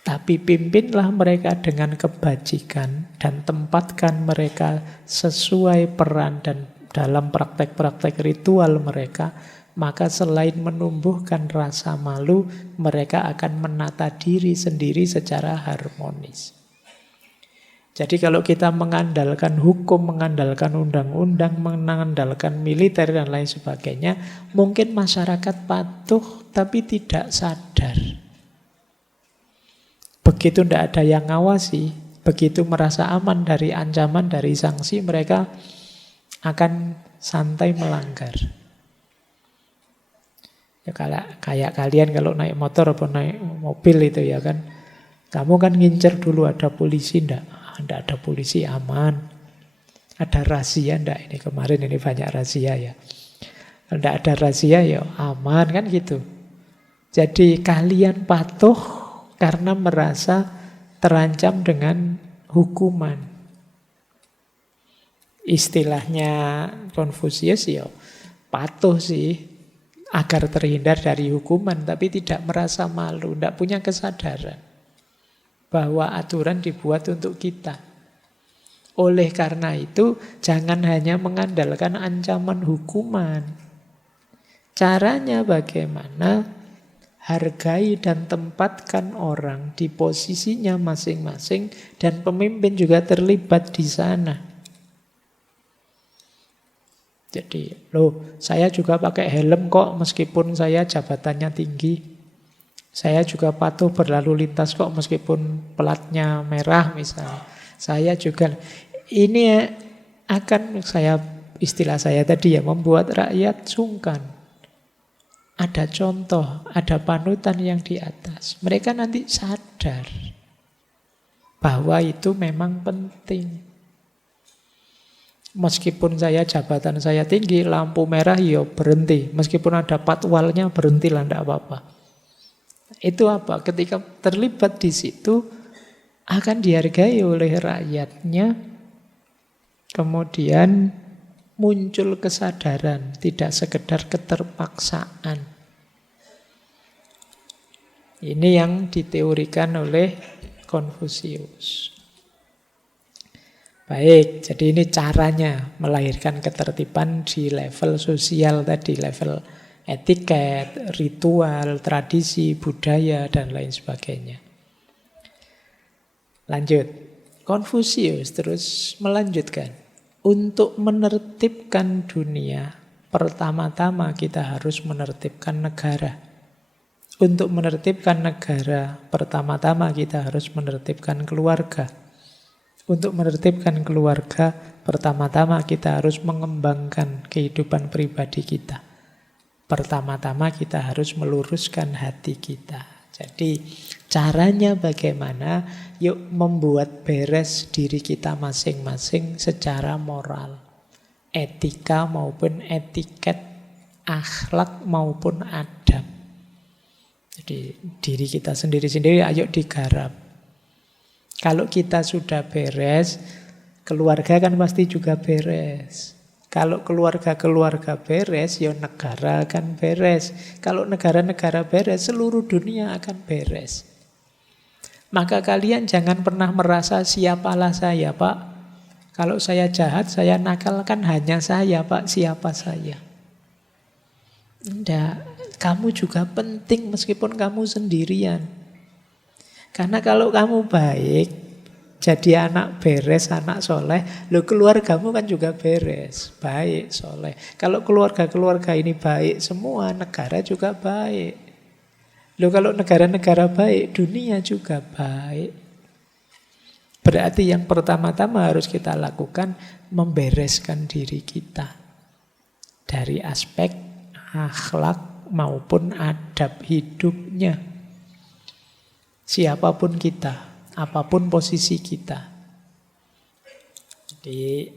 Tapi pimpinlah mereka dengan kebajikan dan tempatkan mereka sesuai peran dan dalam praktek-praktek ritual mereka, maka selain menumbuhkan rasa malu, mereka akan menata diri sendiri secara harmonis. Jadi kalau kita mengandalkan hukum, mengandalkan undang-undang, mengandalkan militer dan lain sebagainya, mungkin masyarakat patuh tapi tidak sadar. Begitu tidak ada yang ngawasi, begitu merasa aman dari ancaman, dari sanksi, mereka akan santai melanggar. Ya kayak kalian kalau naik motor atau naik mobil itu ya kan, kamu kan ngincer dulu ada polisi enggak? Enggak ada polisi, aman. Ada razia enggak? Ini kemarin ini banyak razia ya. Enggak ada razia ya aman kan gitu. Jadi kalian patuh karena merasa terancam dengan hukuman. Istilahnya Konfusius ya patuh sih agar terhindar dari hukuman, tapi tidak merasa malu, tidak punya kesadaran bahwa aturan dibuat untuk kita. Oleh karena itu, jangan hanya mengandalkan ancaman hukuman. Caranya bagaimana? Hargai dan tempatkan orang di posisinya masing-masing dan pemimpin juga terlibat di sana. Jadi, saya juga pakai helm kok meskipun saya jabatannya tinggi. Saya juga patuh berlalu lintas kok meskipun pelatnya merah misalnya. Saya juga, ini akan istilah saya tadi ya, membuat rakyat sungkan. Ada contoh, ada panutan yang di atas. Mereka nanti sadar bahwa itu memang penting. Meskipun jabatan saya tinggi, lampu merah ya berhenti. Meskipun ada patwalnya berhentilah, tidak apa-apa. Itu apa? Ketika terlibat di situ akan dihargai oleh rakyatnya. Kemudian muncul kesadaran, tidak sekedar keterpaksaan. Ini yang diteorikan oleh Konfusius. Baik, jadi ini caranya melahirkan ketertiban di level sosial tadi, level etiket, ritual, tradisi, budaya, dan lain sebagainya. Lanjut, Konfusius terus melanjutkan. Untuk menertibkan dunia, pertama-tama kita harus menertibkan negara. Untuk menertibkan negara, pertama-tama kita harus menertibkan keluarga. Untuk menertibkan keluarga, pertama-tama kita harus mengembangkan kehidupan pribadi kita. Pertama-tama kita harus meluruskan hati kita. Jadi caranya bagaimana? Yuk membuat beres diri kita masing-masing secara moral. Etika maupun etiket, akhlak maupun adab. Jadi diri kita sendiri-sendiri ayo digarap. Kalau kita sudah beres, keluarga kan pasti juga beres. Kalau keluarga-keluarga beres, ya negara akan beres. Kalau negara-negara beres, seluruh dunia akan beres. Maka kalian jangan pernah merasa siapalah saya, Pak. Kalau saya jahat, saya nakal, kan hanya saya, Pak. Siapa saya? Tidak, kamu juga penting meskipun kamu sendirian. Karena kalau kamu baik, jadi anak beres, anak soleh, keluargamu kan juga beres, baik, soleh. Kalau keluarga-keluarga ini baik semua, negara juga baik. Kalau negara-negara baik, dunia juga baik. Berarti yang pertama-tama harus kita lakukan, membereskan diri kita. Dari aspek akhlak maupun adab hidupnya. Siapapun kita, apapun posisi kita. Jadi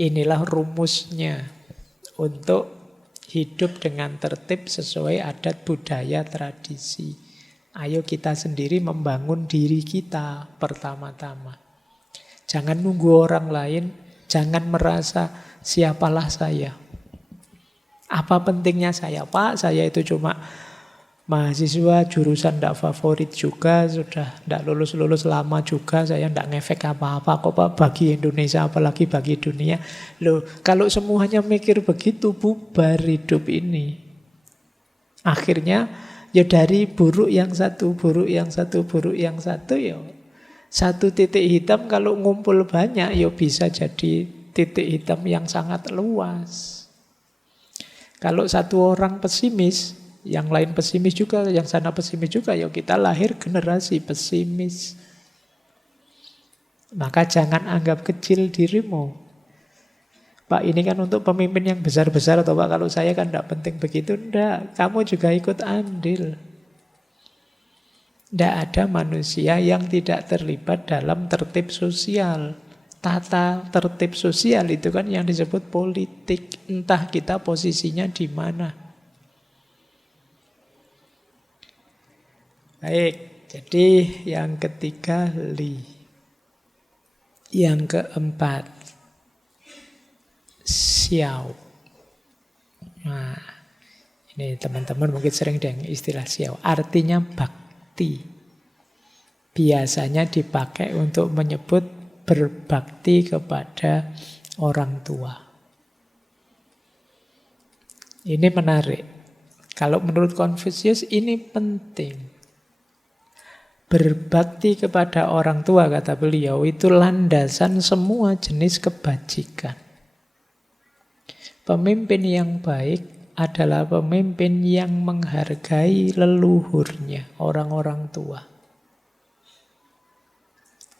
inilah rumusnya untuk hidup dengan tertib sesuai adat budaya tradisi. Ayo kita sendiri membangun diri kita pertama-tama. Jangan nunggu orang lain, jangan merasa siapalah saya. Apa pentingnya saya? Pak, saya itu cuma mahasiswa jurusan tidak favorit juga, sudah tidak lulus-lulus lama juga, saya tidak ngefek apa-apa kok Pak bagi Indonesia, apalagi bagi dunia. Loh, kalau semuanya mikir begitu, bubar hidup ini. Akhirnya ya dari buruk yang satu, buruk yang satu, buruk yang satu, ya satu titik hitam kalau ngumpul banyak, ya bisa jadi titik hitam yang sangat luas. Kalau satu orang pesimis, yang lain pesimis juga, yang sana pesimis juga, ya kita lahir generasi pesimis. Maka jangan anggap kecil dirimu. Pak, ini kan untuk pemimpin yang besar-besar, atau Pak kalau saya kan tidak penting begitu. Tidak, kamu juga ikut andil. Tidak ada manusia yang tidak terlibat dalam tertib sosial. Tata tertib sosial itu kan yang disebut politik. Entah kita posisinya di mana. Baik, jadi yang ketiga li. Yang keempat xiao. Nah, ini teman-teman mungkin sering dengar istilah xiao. Artinya bakti. Biasanya dipakai untuk menyebut berbakti kepada orang tua. Ini menarik. Kalau menurut Konfusius ini penting. Berbakti kepada orang tua, kata beliau, itu landasan semua jenis kebajikan. Pemimpin yang baik adalah pemimpin yang menghargai leluhurnya, orang-orang tua.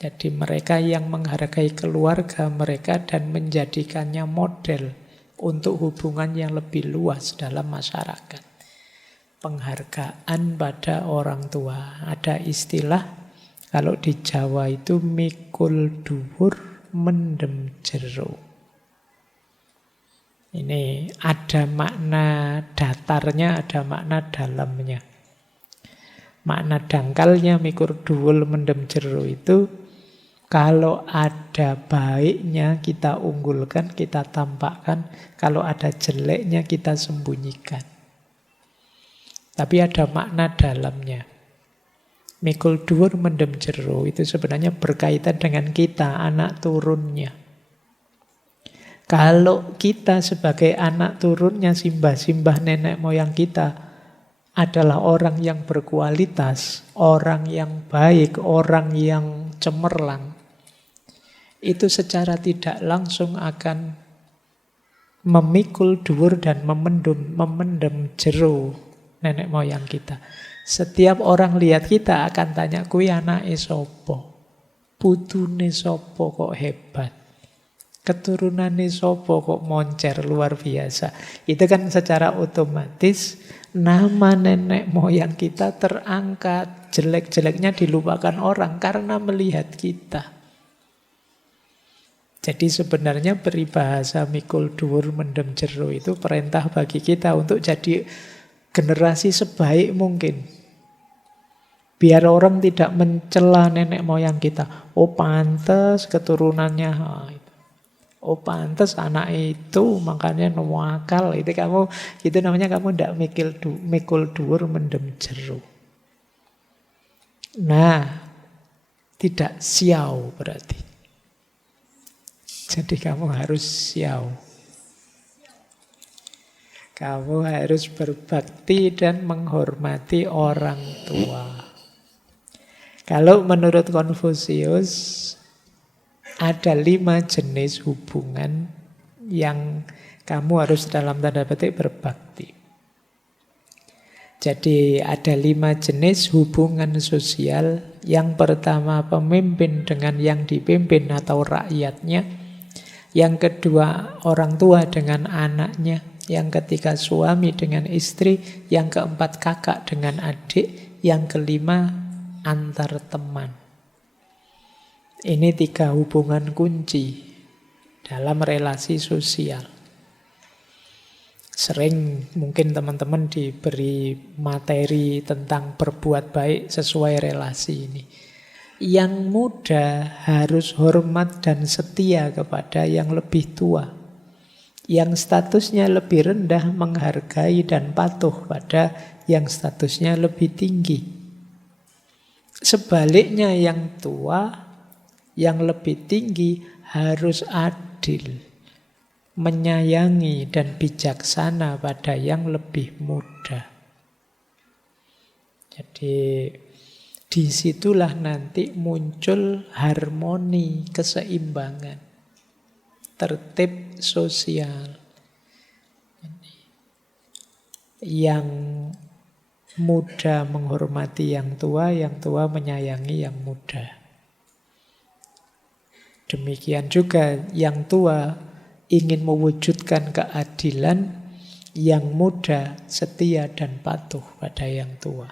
Jadi mereka yang menghargai keluarga mereka dan menjadikannya model untuk hubungan yang lebih luas dalam masyarakat. Penghargaan pada orang tua. Ada istilah, kalau di Jawa itu mikul dhuwur mendem jero. Ini ada makna datarnya, ada makna dalamnya. Makna dangkalnya mikul dhuwur mendem jero itu, kalau ada baiknya kita unggulkan, kita tampakkan. Kalau ada jeleknya kita sembunyikan. Tapi ada makna dalamnya. Mikul dhuwur mendem jero itu sebenarnya berkaitan dengan kita, anak turunnya. Kalau kita sebagai anak turunnya simbah-simbah nenek moyang kita adalah orang yang berkualitas, orang yang baik, orang yang cemerlang, itu secara tidak langsung akan memikul dhuwur dan memendam jero nenek moyang kita. Setiap orang lihat kita akan tanya, kuwi anake sapa? Putune sapa kok hebat? Keturunane sapa kok moncer luar biasa? Itu kan secara otomatis nama nenek moyang kita terangkat. Jelek-jeleknya dilupakan orang karena melihat kita. Jadi sebenarnya peribahasa mikul dhuwur mendem jero itu perintah bagi kita untuk jadi generasi sebaik mungkin. Biar orang tidak mencela nenek moyang kita. Oh pantes keturunannya. Oh pantes anak itu makanya nuwakal. Itu kamu, itu namanya kamu tidak mikul dhuwur mendem jero. Nah, tidak siau berarti. Jadi kamu harus siau. Kamu harus berbakti dan menghormati orang tua. Kalau menurut Konfusius, ada 5 jenis hubungan yang kamu harus dalam tanda petik berbakti. Jadi ada 5 jenis hubungan sosial. Yang pertama pemimpin dengan yang dipimpin atau rakyatnya. Yang kedua orang tua dengan anaknya. Yang ketiga suami dengan istri. Yang keempat kakak dengan adik. Yang kelima antar teman. Ini 3 hubungan kunci dalam relasi sosial. Sering mungkin teman-teman diberi materi tentang berbuat baik sesuai relasi ini. Yang muda harus hormat dan setia kepada yang lebih tua. Yang statusnya lebih rendah menghargai dan patuh pada yang statusnya lebih tinggi. Sebaliknya yang tua, yang lebih tinggi harus adil, menyayangi dan bijaksana pada yang lebih muda. Jadi disitulah nanti muncul harmoni, keseimbangan, tertib sosial. Yang muda menghormati yang tua menyayangi yang muda. Demikian juga yang tua ingin mewujudkan keadilan, yang muda setia dan patuh pada yang tua.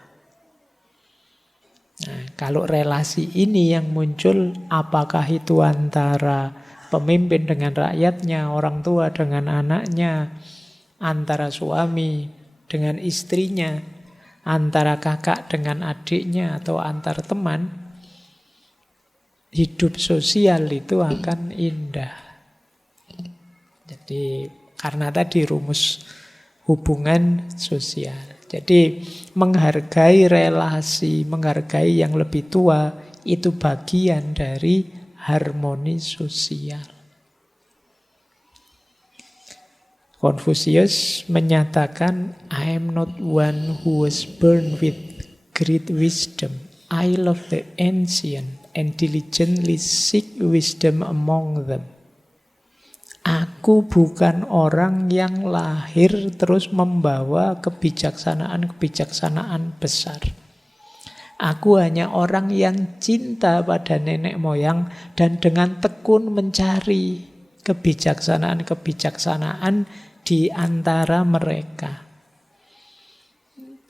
Nah, kalau relasi ini yang muncul, apakah itu antara pemimpin dengan rakyatnya, orang tua dengan anaknya, antara suami dengan istrinya, antara kakak dengan adiknya, atau antar teman, hidup sosial itu akan indah. Jadi karena tadi rumus hubungan sosial. Jadi menghargai relasi, menghargai yang lebih tua, itu bagian dari harmoni sosial. Confucius menyatakan, I am not one who was born with great wisdom. I love the ancient and diligently seek wisdom among them. Aku bukan orang yang lahir terus membawa kebijaksanaan-kebijaksanaan besar. Aku hanya orang yang cinta pada nenek moyang dan dengan tekun mencari kebijaksanaan-kebijaksanaan di antara mereka.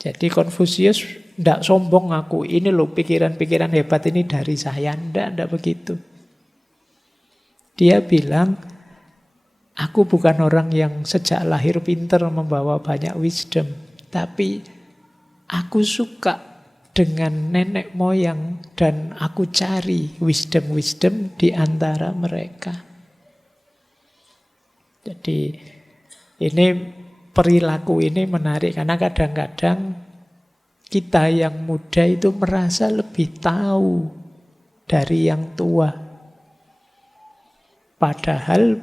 Jadi Confucius tidak sombong aku, ini loh pikiran-pikiran hebat ini dari saya. Tidak begitu. Dia bilang, aku bukan orang yang sejak lahir pintar membawa banyak wisdom. Tapi aku suka dengan nenek moyang dan aku cari wisdom-wisdom di antara mereka. Jadi ini perilaku ini menarik karena kadang-kadang kita yang muda itu merasa lebih tahu dari yang tua. Padahal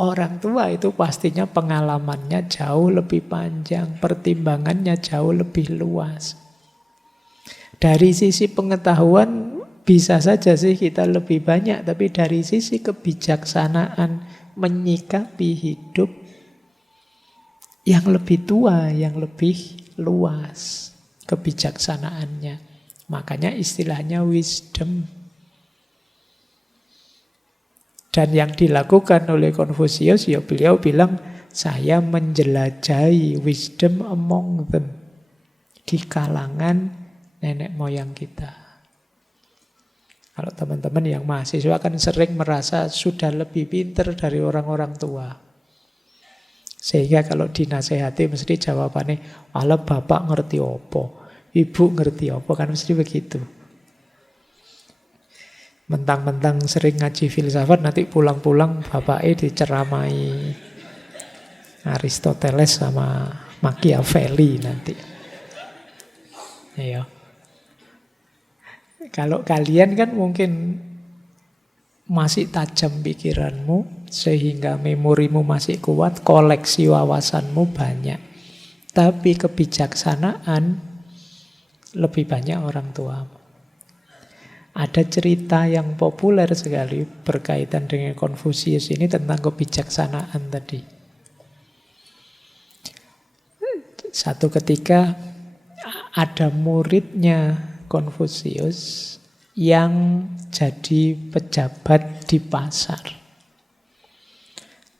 orang tua itu pastinya pengalamannya jauh lebih panjang, pertimbangannya jauh lebih luas. Dari sisi pengetahuan bisa saja sih kita lebih banyak, tapi dari sisi kebijaksanaan menyikapi hidup, yang lebih tua, yang lebih luas kebijaksanaannya. Makanya istilahnya wisdom. Dan yang dilakukan oleh Confucius, ya beliau bilang, saya menjelajahi wisdom among them. Di kalangan nenek moyang kita. Kalau teman-teman yang mahasiswa kan sering merasa sudah lebih pintar dari orang-orang tua. Sehingga kalau dinasehati mesti jawabannya, ala bapak ngerti apa, ibu ngerti apa, kan mesti begitu. Mentang-mentang sering ngaji filsafat, nanti pulang-pulang bapaknya diceramai Aristoteles sama Machiavelli nanti. Ayo. Kalau kalian kan mungkin masih tajam pikiranmu, sehingga memorimu masih kuat, koleksi wawasanmu banyak. Tapi kebijaksanaan lebih banyak orang tuamu. Ada cerita yang populer sekali berkaitan dengan Confucius ini tentang kebijaksanaan tadi. Satu ketika ada muridnya Confucius yang jadi pejabat di pasar.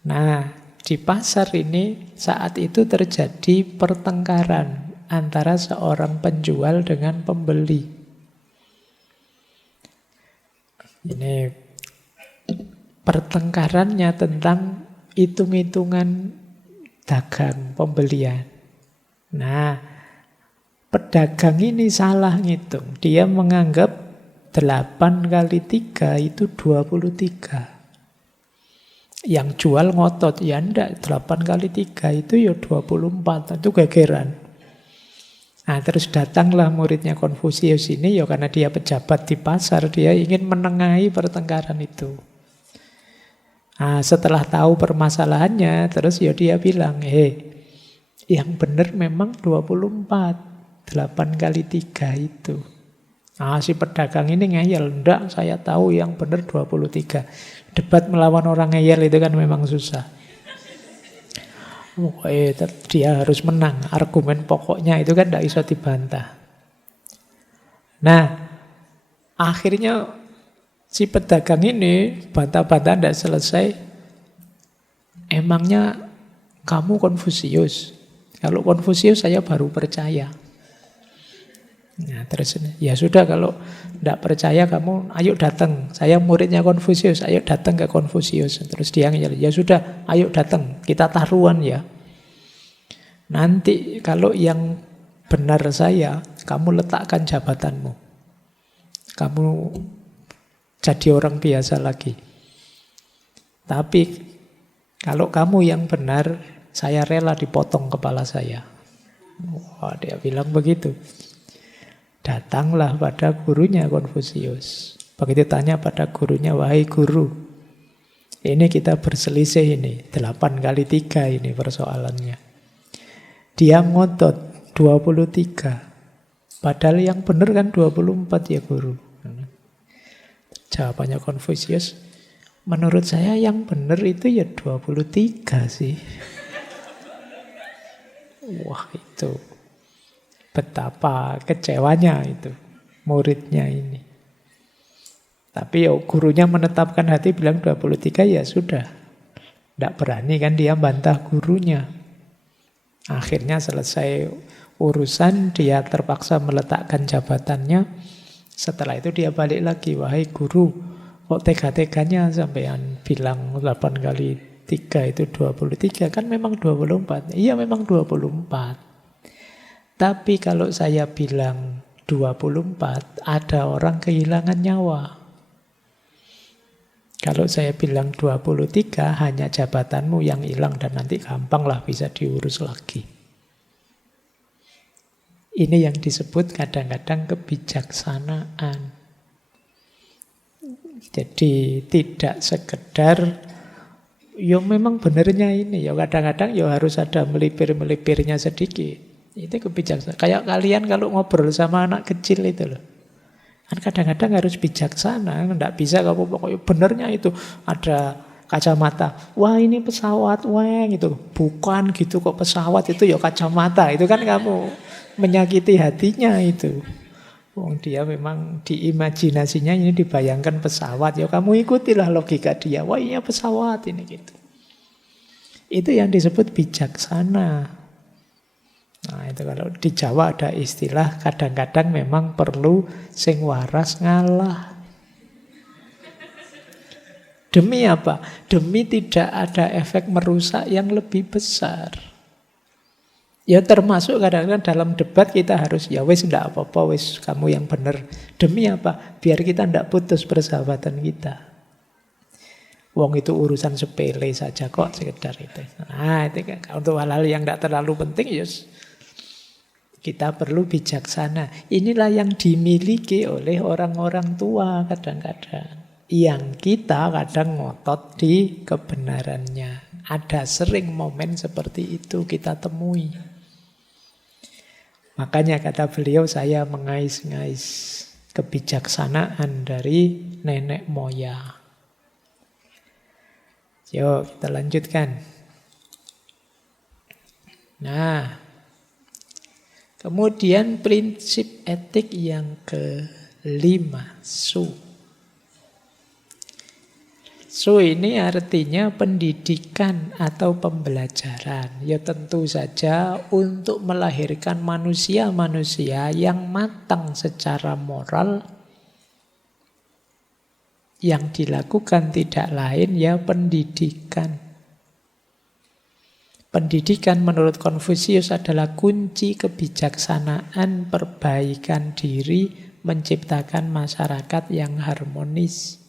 Nah, di pasar ini saat itu terjadi pertengkaran antara seorang penjual dengan pembeli. Ini pertengkarannya tentang hitung-hitungan dagang, pembelian. Nah, pedagang ini salah ngitung. Dia menganggap 8 kali 3 itu 23. Yang jual ngotot, ya enggak, 8 kali 3 itu ya 24. Itu gegeran. Nah, terus datanglah muridnya Konfusius ini, ya karena dia pejabat di pasar, dia ingin menengahi pertengkaran itu. Nah, setelah tahu permasalahannya, terus ya dia bilang, yang benar memang 24, 8 kali 3 itu. Nah, si pedagang ini ngeyel, enggak, saya tahu yang benar 23. Debat melawan orang ngeyel itu kan memang susah. Dia harus menang. Argumen pokoknya itu kan tidak bisa dibantah. Nah, akhirnya si pedagang ini bantah-bantah tidak selesai. Emangnya kamu Konfusius? Kalau Konfusius saya baru percaya. Nah, terus ya sudah, kalau tidak percaya kamu ayo datang. Saya muridnya Konfusius, ayo datang ke Konfusius. Terus dia ngejel, ya sudah, ayo datang. Kita taruhan ya. Nanti kalau yang benar saya, kamu letakkan jabatanmu. Kamu jadi orang biasa lagi. Tapi kalau kamu yang benar, saya rela dipotong kepala saya. Wah, dia bilang begitu. Datanglah pada gurunya Konfusius. Begitu tanya pada gurunya, wahai guru, ini kita berselisih ini, 8 kali 3 ini persoalannya. Dia ngotot 23. Padahal yang benar kan 24 ya guru. Jawabannya Konfusius, menurut saya yang benar itu ya 23 sih. Wah, itu betapa kecewanya itu muridnya ini. Tapi ya gurunya menetapkan hati bilang 23, ya sudah. Tidak berani kan dia bantah gurunya. Akhirnya selesai urusan, dia terpaksa meletakkan jabatannya. Setelah itu dia balik lagi, wahai guru, kok tega-teganya sampean bilang 8 kali 3 itu 23, kan memang 24. Iya memang 24. Tapi kalau saya bilang 24, ada orang kehilangan nyawa. Kalau saya bilang 23, hanya jabatanmu yang hilang dan nanti gampanglah bisa diurus lagi. Ini yang disebut kadang-kadang kebijaksanaan. Jadi tidak sekedar ya memang benernya ini, ya kadang-kadang ya harus ada melipir-melipirnya sedikit. Itu kebijaksanaan. Kayak kalian kalau ngobrol sama anak kecil itu loh. Kan kadang-kadang harus bijaksana. Tidak bisa kamu pokoknya benernya itu ada kacamata. Wah ini pesawat, wah gitu. Bukan gitu kok, pesawat itu ya kacamata. Itu kan kamu menyakiti hatinya itu. Dia memang diimajinasinya ini dibayangkan pesawat. Ya kamu ikutilah logika dia. Wah iya pesawat ini gitu. Itu yang disebut bijaksana. Nah itu kalau di Jawa ada istilah kadang-kadang memang perlu sing waras ngalah. Demi apa? Demi tidak ada efek merusak yang lebih besar. Ya termasuk kadang-kadang dalam debat kita harus ya wis enggak apa-apa, wis kamu yang benar. Demi apa? Biar kita enggak putus persahabatan kita. Wong itu urusan sepele saja kok, sekedar itu. Nah itu kan untuk hal-hal yang enggak terlalu penting yes. Kita perlu bijaksana. Inilah yang dimiliki oleh orang-orang tua kadang-kadang. Yang kita kadang ngotot di kebenarannya. Ada sering momen seperti itu kita temui. Makanya kata beliau, saya mengais-ngais kebijaksanaan dari nenek moyang. Yuk kita lanjutkan. Nah, kemudian prinsip etik yang kelima, su. Su ini artinya pendidikan atau pembelajaran. Ya tentu saja untuk melahirkan manusia-manusia yang matang secara moral, Yang dilakukan tidak lain ya pendidikan. Pendidikan menurut Konfusius adalah kunci kebijaksanaan, perbaikan diri, menciptakan masyarakat yang harmonis.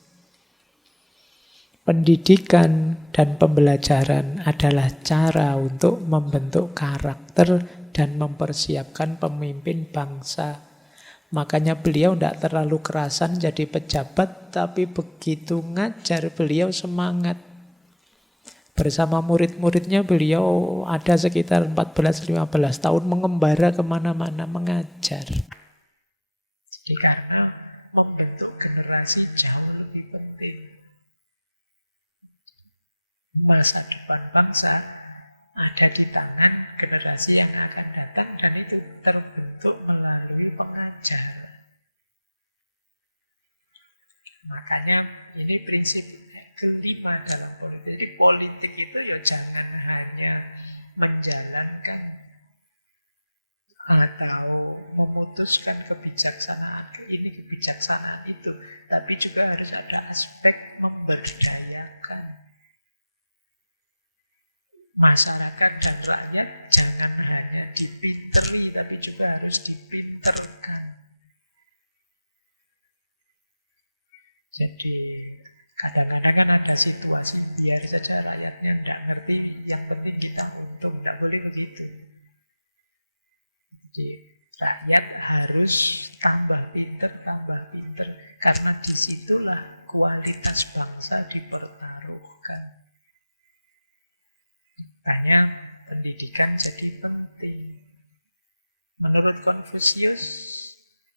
Pendidikan dan pembelajaran adalah cara untuk membentuk karakter dan mempersiapkan pemimpin bangsa. Makanya beliau tidak terlalu kerasan jadi pejabat, tapi begitu ngajar beliau semangat. Bersama murid-muridnya beliau ada sekitar 14-15 tahun mengembara kemana-mana mengajar. Jadi karena membentuk generasi jauh lebih penting. Masa depan bangsa ada di tangan generasi yang akan datang dan itu terbentuk melalui pengajaran. Makanya ini prinsip kelima dalam politik. Jadi politik itu ya jangan hanya menjalankan atau memutuskan kebijaksanaan ini, kebijaksanaan itu, tapi juga harus ada aspek memberdayakan. Masyarakat dan rakyat jangan hanya dipinteri, tapi juga harus dipinterkan. Jadi kadang-kadang kan ada situasi biar saja rakyatnya tidak ngerti, yang penting kita untung. Tidak boleh begitu. Jadi rakyat harus tambah pinter, karena disitulah kualitas bangsa dipertaruhkan. Makanya pendidikan jadi penting. Menurut Konfusius,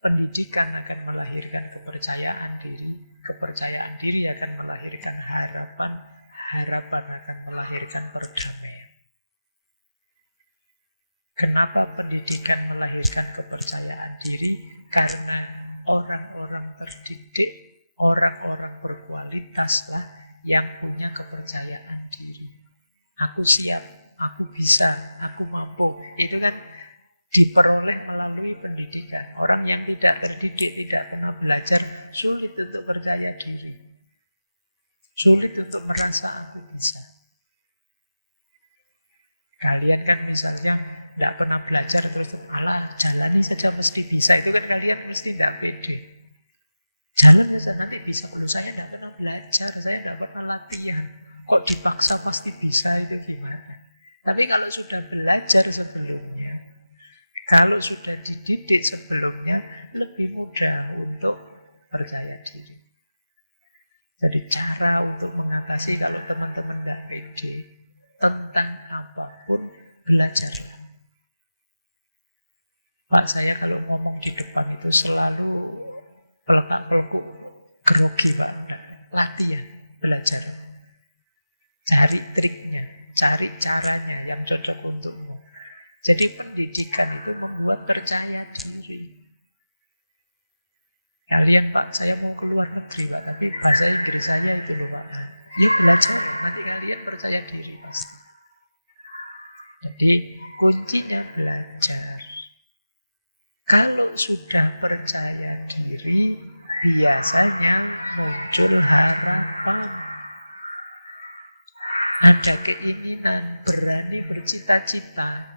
pendidikan akan melahirkan kepercayaan diri, kepercayaan diri akan melahirkan harapan, harapan akan melahirkan perdamaian. Kenapa pendidikan melahirkan kepercayaan diri? Karena orang-orang terdidik, orang-orang berkualitaslah yang punya kepercayaan diri. Aku siap, aku bisa, aku mampu. Itu kan diperoleh melalui pendidikan. Orang yang tidak terdidik, tidak pernah belajar, sulit untuk percaya diri. Sulit untuk merasa aku bisa. Kalian kan misalnya tidak pernah belajar terus, alah jalani saja mesti bisa. Itu kan kalian mesti tidak pede. Jalan saja nanti bisa. Kalau saya tidak pernah belajar, saya tidak pernah latihan. Kok dipaksa pasti bisa, itu gimana? Tapi kalau sudah belajar sebelumnya, kalau sudah dididik sebelumnya, lebih mudah untuk percaya diri. Jadi cara untuk mengatasi kalau teman-teman tidak pede tentang apapun, belajarlah. Pak, saya kalau ngomong di depan itu selalu pelekak-pelekuk grogi, Pak. Latihan, belajar. Cari triknya, cari caranya yang cocok untukmu. Jadi pendidikan itu membuat percaya diri. Kalian, Pak, saya mau keluar negeri, Pak, tapi bahasa Inggris saya itu loh, Pak. Ya belajar, nanti kalian percaya diri pasti. Jadi kuncinya belajar. Kalau sudah percaya diri, biasanya muncul harapan. Ada keinginan, berani bercita-cita.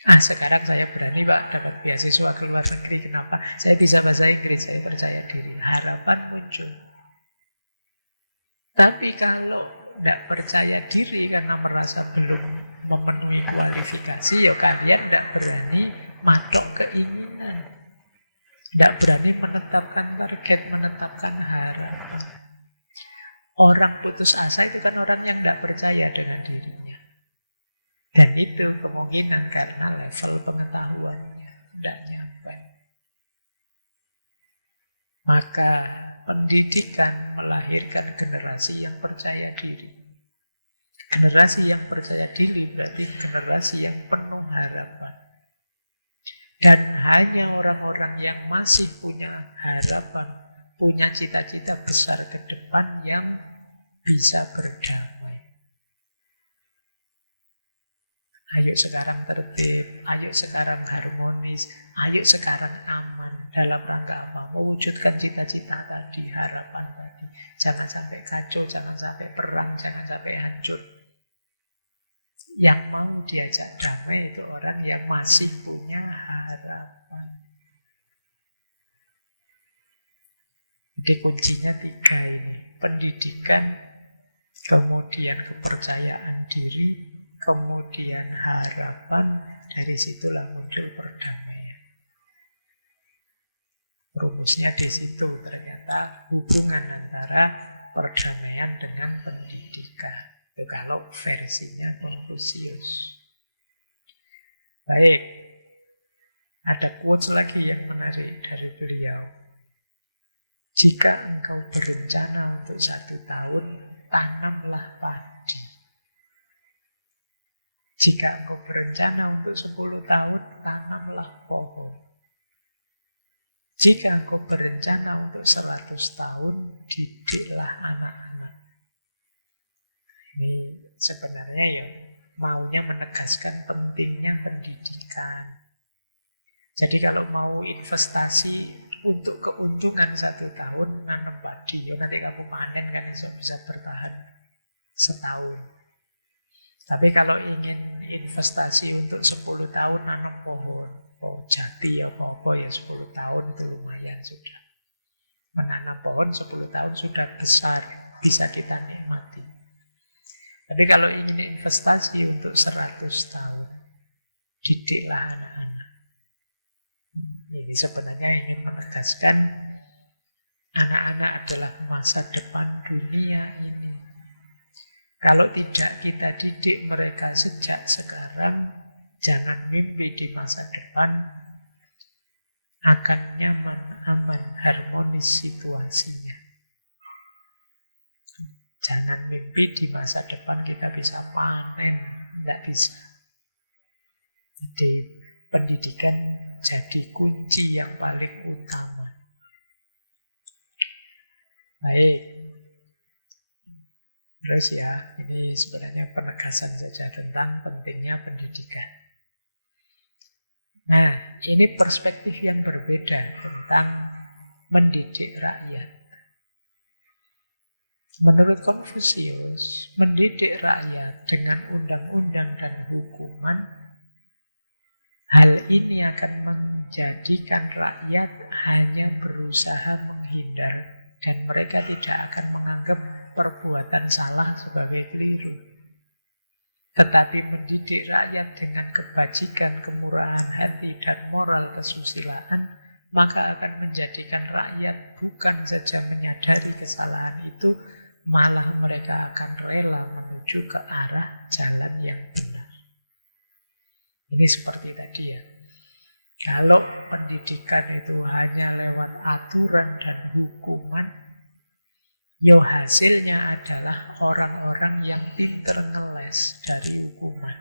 Sekarang saya berani, Pak, dapat beasiswa ke luar negeri. Kenapa? Saya bisa bahasa Inggris, saya percaya diri. Harapan muncul. Tapi kalau tidak percaya diri karena merasa belum memenuhi kualifikasi, ya kalian tidak berani matok keinginan. Tidak berani menetapkan target, menetapkan harapan. Orang putus asa itu kan orang yang tidak percaya dengan dirinya. Dan itu kemungkinan karena level pengetahuannya tidak nyampe. Maka pendidikan melahirkan generasi yang percaya diri. Generasi yang percaya diri berarti generasi yang penuh harapan. Dan hanya orang-orang yang masih punya harapan, punya cita-cita besar ke depan yang bisa berdamai. Ayo sekarang tertib, ayo sekarang harmonis, ayo sekarang aman. Dalam rangka apa? Mewujudkan cita-cita tadi, harapan tadi. Jangan sampai kacau, jangan sampai perang, jangan sampai hancur. Yang mau diajak damai itu orang yang masih punya harapan. Jadi kuncinya 3 ini. Pendidikan, kemudian kepercayaan diri, kemudian harapan. Dari situlah muncul perdamaian. Rumusnya di situ ternyata hubungan antara perdamaian dengan pendidikan. Itu kalau versinya Konfusius. Baik, ada quotes lagi yang menarik dari beliau. Jika engkau berencana untuk 1 tahun, tanamlah padi. Jika engkau berencana untuk 10 tahun, tanamlah pohon. Jika engkau berencana untuk 100 tahun, didiklah anak-anak. Ini sebenarnya ya maunya menegaskan pentingnya pendidikan. Jadi kalau mau investasi untuk keuntungan 1 tahun, nanam padi. Ya nanti kamu panen kan bisa bertahan setahun. Tapi kalau ingin investasi untuk 10 tahun, nanam pohon. Oh jati apa-apa ya 10 tahun itu lumayan sudah. Menanam pohon 10 tahun sudah besar, bisa kita nikmati. Tapi kalau ingin investasi untuk 100 tahun, didiklah anak-anak. Ini sebenarnya ingin menegaskan anak-anak adalah masa depan dunia ini. Kalau tidak kita didik mereka sejak sekarang, jangan mimpi di masa depan akan nyaman, aman, harmonis situasinya. Jangan mimpi di masa depan kita bisa panen, tidak bisa. Jadi pendidikan jadi kunci yang paling utama. Baik. Terus ya, ini sebenarnya penegasan saja tentang pentingnya pendidikan. Nah, ini perspektif yang berbeda tentang mendidik rakyat. Menurut Konfusius, mendidik rakyat dengan undang-undang dan hukuman, hal ini akan menjadikan rakyat hanya berusaha menghindar dan mereka tidak akan menganggap perbuatan salah sebagai keliru. Tetapi mendidik rakyat dengan kebajikan, kemurahan hati, dan moral kesusilaan, maka akan menjadikan rakyat bukan saja menyadari kesalahan itu, malah mereka akan rela menuju ke arah jalan yang benar. Ini seperti tadi ya. Kalau pendidikan itu hanya lewat aturan dan hukuman, ya hasilnya adalah orang-orang yang pinter ngeles dari hukuman,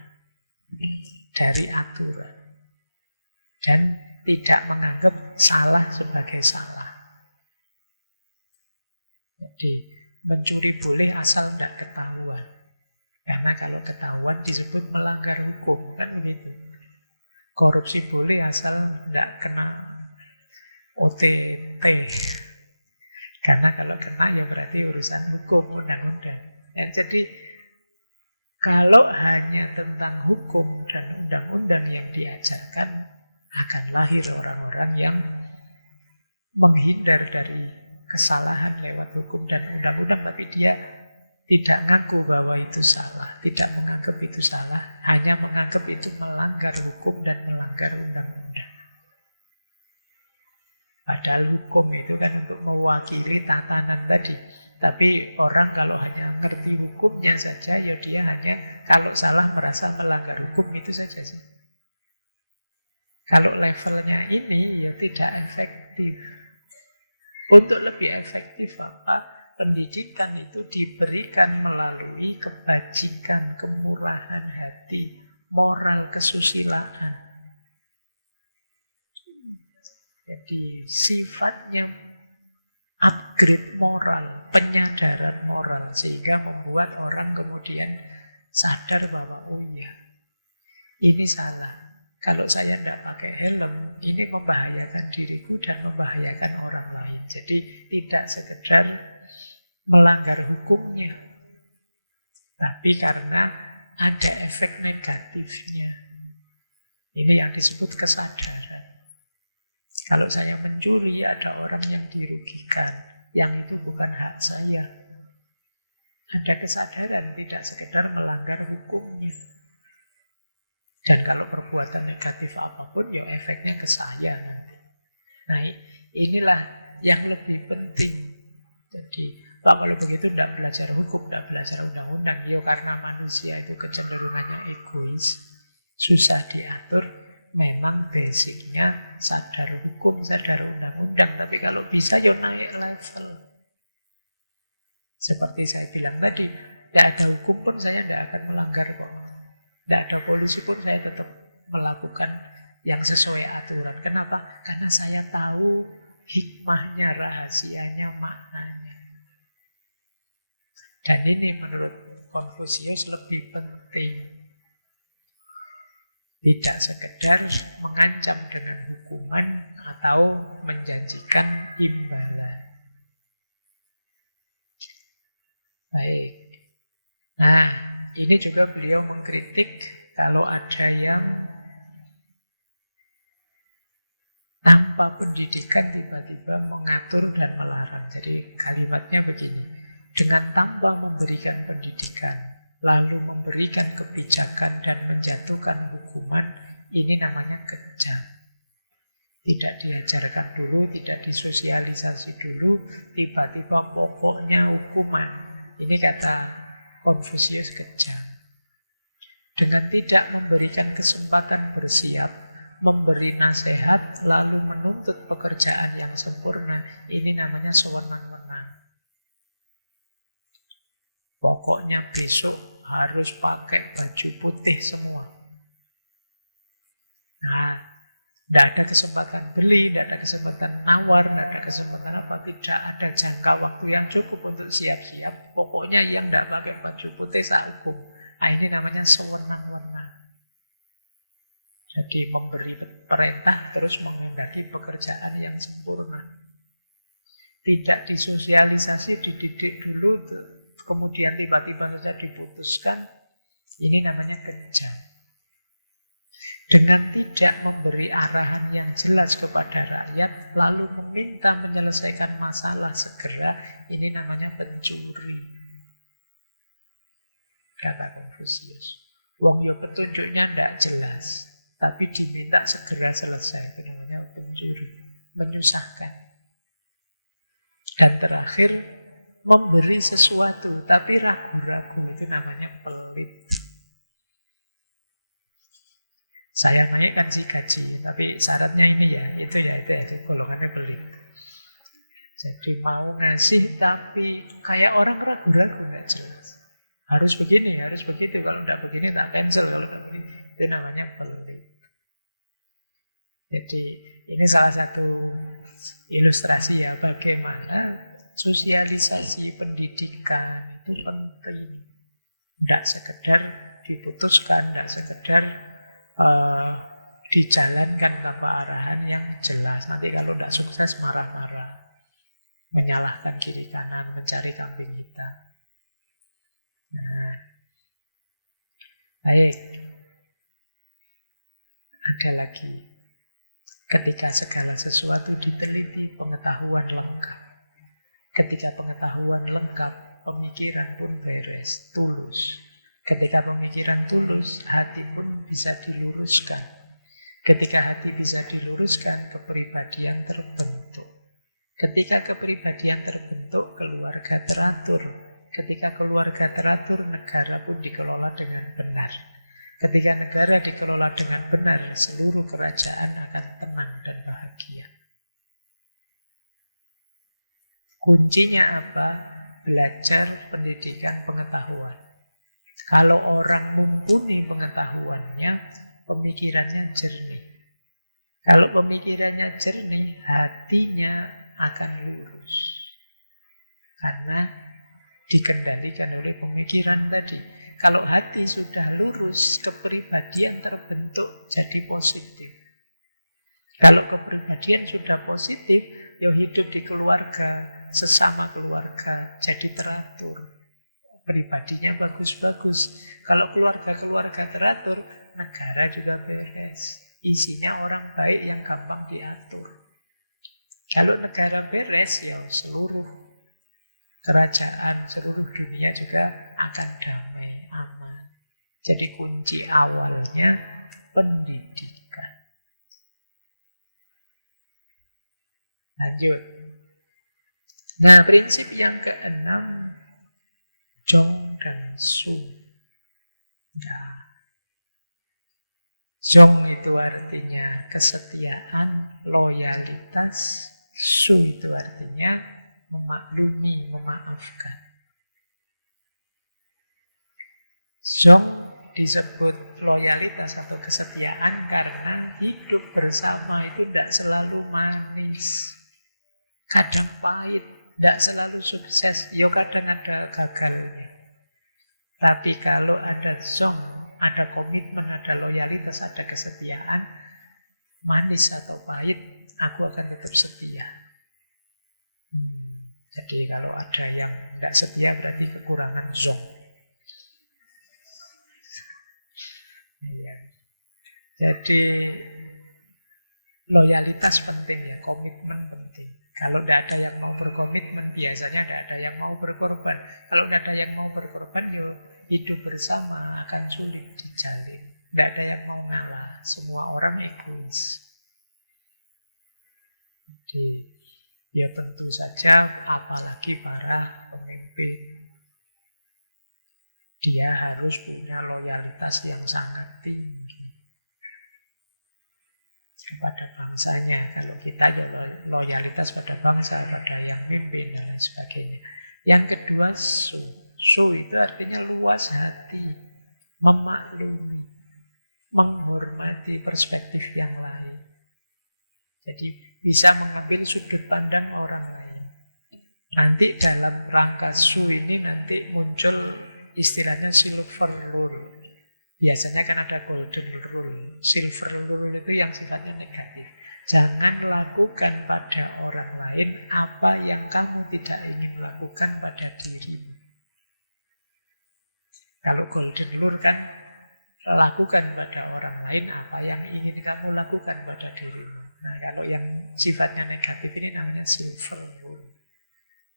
dari aturan, dan tidak menganggap salah sebagai salah. Jadi mencuri boleh asal tidak ketahuan, karena kalau ketahuan disebut melanggar hukum, kan begitu. Korupsi boleh asal tidak kena OTT. Karena kalau kena ya berarti urusan hukum, undang-undang. Ya, jadi kalau hanya tentang hukum dan undang-undang yang diajarkan, akan lahir orang-orang yang menghindar dari kesalahan lewat hukum dan undang-undang, tapi dia tidak ngaku bahwa itu salah, tidak menganggap itu salah, hanya menganggap itu melanggar hukum dan melanggar undang-undang. Padahal hukum itu kan untuk mewakili tatanan tadi. Tapi orang kalau hanya ngerti hukumnya saja, ya dia hanya kalau salah merasa melanggar hukum, itu saja sih. Kalau levelnya ini ya tidak efektif. Untuk lebih efektif apa? Pendidikan itu diberikan melalui kebajikan, kemurahan hati, moral kesusilaan. Jadi sifatnya upgrade moral, penyadaran moral, sehingga membuat orang kemudian sadar bahwa oh iya, Ini salah. Kalau saya tidak pakai helm, ini membahayakan diriku dan membahayakan orang lain. Jadi tidak sekedar melanggar hukumnya, tapi karena ada efek negatifnya. Ini yang disebut kesadaran. Kalau saya mencuri, ada orang yang dirugikan. Yang itu bukan hak saya. Ada kesadaran, tidak sekedar melanggar hukumnya. Dan kalau perbuatan negatif apapun, ya efeknya ke saya nanti. Nah, inilah yang lebih penting. Jadi, Pak, kalau begitu tidak belajar hukum, tidak belajar undang-undang. Ya karena manusia itu kecenderungannya egois, susah diatur. Memang basicnya sadar hukum, sadar undang-undang. Tapi kalau bisa, ya naik level. Seperti saya bilang tadi, tidak ada hukum pun saya tidak akan melanggar kok. Tidak ada polisi pun saya tetap melakukan yang sesuai aturan. Kenapa? Karena saya tahu hikmahnya, rahasianya, maknanya. Dan ini menurut Konfusius lebih penting. Tidak sekedar mengancam dengan hukuman atau menjanjikan imbalan. Baik. Nah, ini juga beliau mengkritik kalau ada yang tanpa pendidikan tiba-tiba mengatur dan melarang. Jadi kalimatnya begini, dengan tanpa memberikan pendidikan, lalu memberikan kebijakan dan menjatuhkan hukuman, ini namanya kejam. Tidak diajarkan dulu, tidak disosialisasi dulu, tiba-tiba pokoknya hukuman. Ini kata Konfusius kejam. Dengan tidak memberikan kesempatan bersiap, memberi nasihat, lalu menuntut pekerjaan yang sempurna, ini namanya sewenang-wenang. Pokoknya besok harus pakai baju putih semua. Nah, tidak ada kesempatan beli, tidak ada kesempatan nawar, tidak ada kesempatan apa. Tidak ada jangka waktu yang cukup untuk siap-siap. Pokoknya yang tidak pakai baju putih saya hukum. Nah, ini namanya sewenang-wenang. Jadi memberi perintah terus menghendaki pekerjaan yang sempurna. Tidak disosialisasi, dididik dulu, kemudian tiba-tiba saja diputuskan, ini namanya kejam. Dengan tidak memberi arahan yang jelas kepada rakyat, lalu meminta menyelesaikan masalah segera, ini namanya pencuri. Kata Konfusius. Wong yo petunjuknya tidak jelas, tapi diminta segera selesai, itu namanya pencuri. Menyusahkan. Dan terakhir, memberi sesuatu tapi ragu-ragu, itu namanya pelit. Saya naikkan si gaji, tapi syaratnya ini ya, itu golongannya pelit. Jadi mau ngasih tapi kayak orang ragu-ragu, tidak jelas. Harus begini, harus begitu, kalau tidak begini tak cancel, kalau tidak begini, itu namanya pelit. Jadi ini salah satu ilustrasi ya bagaimana sosialisasi pendidikan itu penting. Tidak sekedar diputuskan, tidak sekedar dijalankan tanpa arahan yang jelas. Nanti kalau tidak sukses marah-marah, menyalahkan kiri kanan, mencari kambing hitam. Nah, baik. Ada lagi. Ketika segala sesuatu diteliti, pengetahuan lengkap. Ketika pengetahuan lengkap, pemikiran pun beres, tulus. Ketika pemikiran tulus, hati pun bisa diluruskan. Ketika hati bisa diluruskan, kepribadian terbentuk. Ketika kepribadian terbentuk, keluarga teratur. Ketika keluarga teratur, negara pun dikelola dengan benar. Ketika negara dikelola dengan benar, seluruh kerajaan akan tenang dan bahagia. Kuncinya apa? Belajar pendidikan pengetahuan. Kalau orang mumpuni pengetahuannya, pemikirannya jernih. Kalau pemikirannya jernih, hatinya akan lurus. Karena dikendalikan oleh pemikiran tadi. Kalau hati sudah lurus, kepribadian terbentuk jadi positif. Kalau kepribadian sudah positif, ya hidup di keluarga, sesama keluarga, jadi teratur. Pribadinya bagus-bagus. Kalau keluarga-keluarga teratur, negara juga beres. Isinya orang baik yang gampang diatur. Kalau negara beres, ya seluruh kerajaan, seluruh dunia juga akan damai, aman. Jadi kunci awalnya pendidikan. Lanjut. Nah, prinsip yang keenam, Zhong dan Su. Nah, Zhong itu artinya kesetiaan, loyalitas. Su itu artinya memaklumi, memaafkan. Zhong disebut loyalitas atau kesetiaan karena hidup bersama itu tidak selalu manis. Kadang pahit, tidak selalu sukses. Ya kadang ada gagalnya. Tapi kalau ada zong, ada komitmen, ada loyalitas, ada kesetiaan, manis atau pahit, aku akan tetap setia. Jadi kalau ada yang tidak setia berarti kekurangan zong. Iya. Jadi loyalitas penting ya, komitmen penting. Kalau tidak ada yang mau berkomitmen, biasanya tidak ada yang mau berkorban. Kalau tidak ada yang mau berkorban, ya hidup bersama akan sulit dijalin. Tidak ada yang mau ngalah, semua orang egois. Jadi, ya tentu saja, apalagi para pemimpin. Dia harus punya loyalitas yang sangat tinggi kepada bangsanya. Kalau kita ya loyalitas pada bangsa, pada yang mimpin dan lain sebagainya. Yang kedua, su. Su itu artinya luas hati, memaklumi, menghormati perspektif yang lain. Jadi bisa mengambil sudut pandang orang lain. Nanti dalam rangka su ini nanti muncul istilahnya silver rule. Biasanya kan ada golden rule. Silver rule itu yang sifatnya negatif. Jangan lakukan pada orang lain apa yang kamu tidak ingin lakukan pada dirimu. Kalau golden rule kan lakukan pada orang lain apa yang ingin kamu lakukan pada dirimu. Nah, kalau yang sifatnya negatif ini namanya silver rule.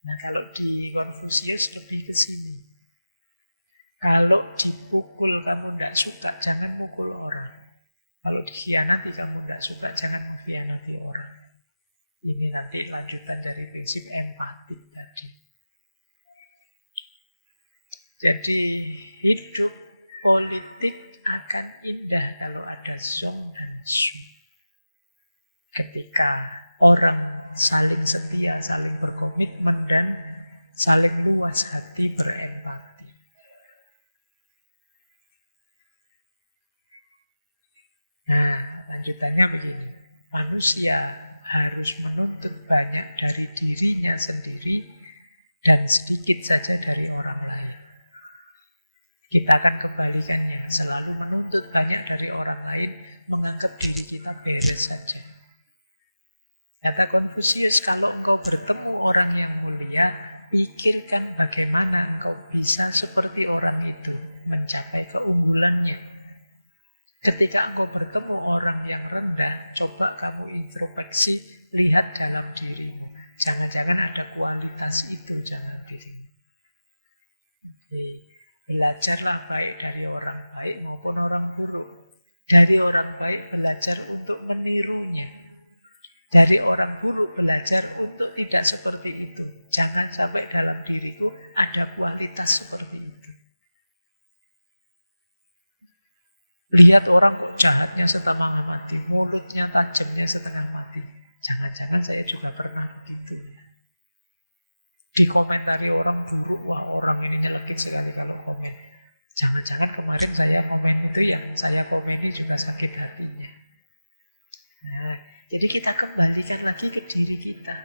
Nah, kalau di Konfusius lebih ke sini. Kalau dipukul kamu tidak suka, jangan mukul orang. Kalau dikhianati kamu tidak suka, jangan mengkhianati orang. Ini nanti lanjutan dari prinsip empatik tadi. Jadi hidup politik akan indah kalau ada zong dan su. Ketika orang saling setia, saling berkomitmen, dan saling luas hati berempati. Nah, lanjutannya begini. Manusia harus menuntut banyak dari dirinya sendiri dan sedikit saja dari orang lain. Kita akan kebalikannya, selalu menuntut banyak dari orang lain, menganggap diri kita beres saja. Kata Konfusius, kalau engkau bertemu orang yang mulia, pikirkan bagaimana engkau bisa seperti orang itu, mencapai keunggulannya. Ketika engkau bertemu orang yang rendah, coba kamu introspeksi, lihat dalam dirimu. Jangan-jangan ada kualitas itu dalam dirimu. Oke. Belajarlah baik dari orang baik maupun orang buruk. Dari orang baik belajar untuk menirunya. Dari orang buruk belajar untuk tidak seperti itu. Jangan sampai dalam diriku ada kualitas seperti itu. Lihat orang kok jahatnya setengah mati, mulutnya tajamnya setengah mati. Jangan-jangan saya juga pernah begitu. Dikomentari orang buruk, wah orang ini nyelekit sekali kalau komen. Jangan-jangan kemarin saya komen itu yang saya komeni juga sakit hatinya. Nah, jadi kita kembalikan lagi ke diri kita.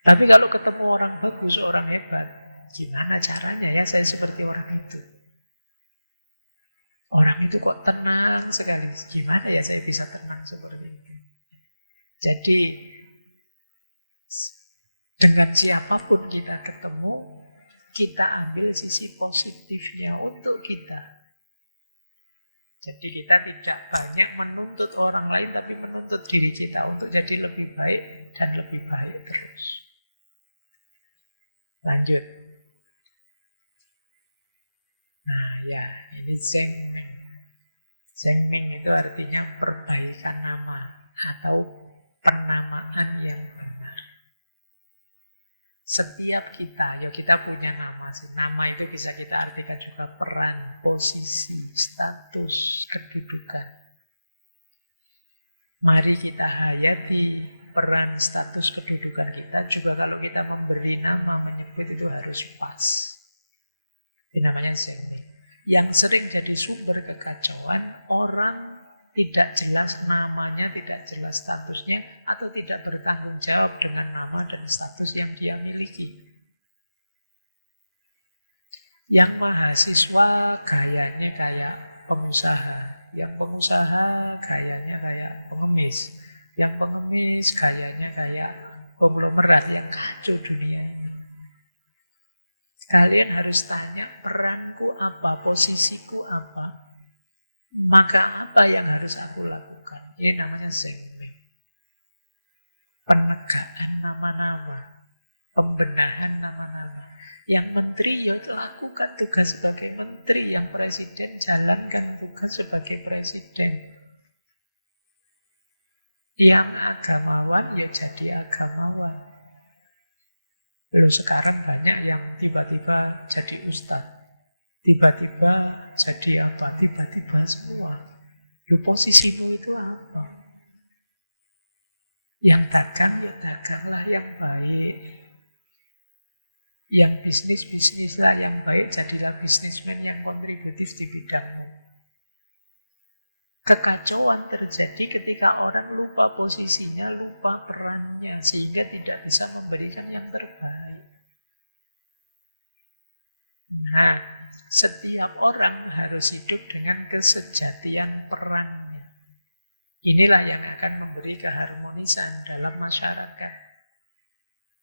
Tapi kalau ketemu orang bagus, orang hebat, gimana caranya ya saya seperti orang itu? Orang itu kok tenang sekali. Gimana ya saya bisa tenang seperti itu? Jadi dengan siapapun kita ketemu, kita ambil sisi positifnya untuk kita. Jadi kita tidak banyak menuntut orang lain, tapi menuntut diri kita untuk jadi lebih baik dan lebih baik terus. Lanjut. Nah ya, ini Zhengming. Zhengming itu artinya perbaikan nama atau penamaan yang benar. Setiap kita, ya kita punya nama sih. Nama itu bisa kita artikan juga peran, posisi, status, kedudukan. Mari kita hayati peran, status, kedudukan kita. Juga kalau kita memberi nama, menyebut itu harus pas. Ini namanya Zhengming. Yang sering jadi sumber kekacauan, orang tidak jelas namanya, tidak jelas statusnya, atau tidak bertanggung jawab dengan nama dan status yang dia miliki. Yang mahasiswa gayanya kayak pengusaha, yang pengusaha gayanya kayak pengemis, yang pengemis gayanya kayak konglomerat, yang kacau dunia ini. Kalian harus tanya, peranku apa, posisiku apa, maka apa yang harus aku lakukan? Ini namanya Zhengming. Penegakan nama-nama, pembenahan nama-nama. Yang menteri, ya lakukan tugas sebagai menteri. Yang presiden, jalankan tugas sebagai presiden. Yang agamawan, ya jadi agamawan. Lalu sekarang banyak yang tiba-tiba jadi ustadz. Tiba-tiba jadi apa? Tiba-tiba semua. Lu posisimu itu apa? Yang dagang, ya daganglah yang baik. Yang bisnis-bisnislah yang baik. Jadilah bisnismen yang kontributif di bidangmu. Kekacauan terjadi ketika orang lupa posisinya, lupa perannya, sehingga tidak bisa memberikan yang terbaik. Nah, setiap orang harus hidup dengan kesejatian perannya. Inilah yang akan memberi keharmonisan dalam masyarakat.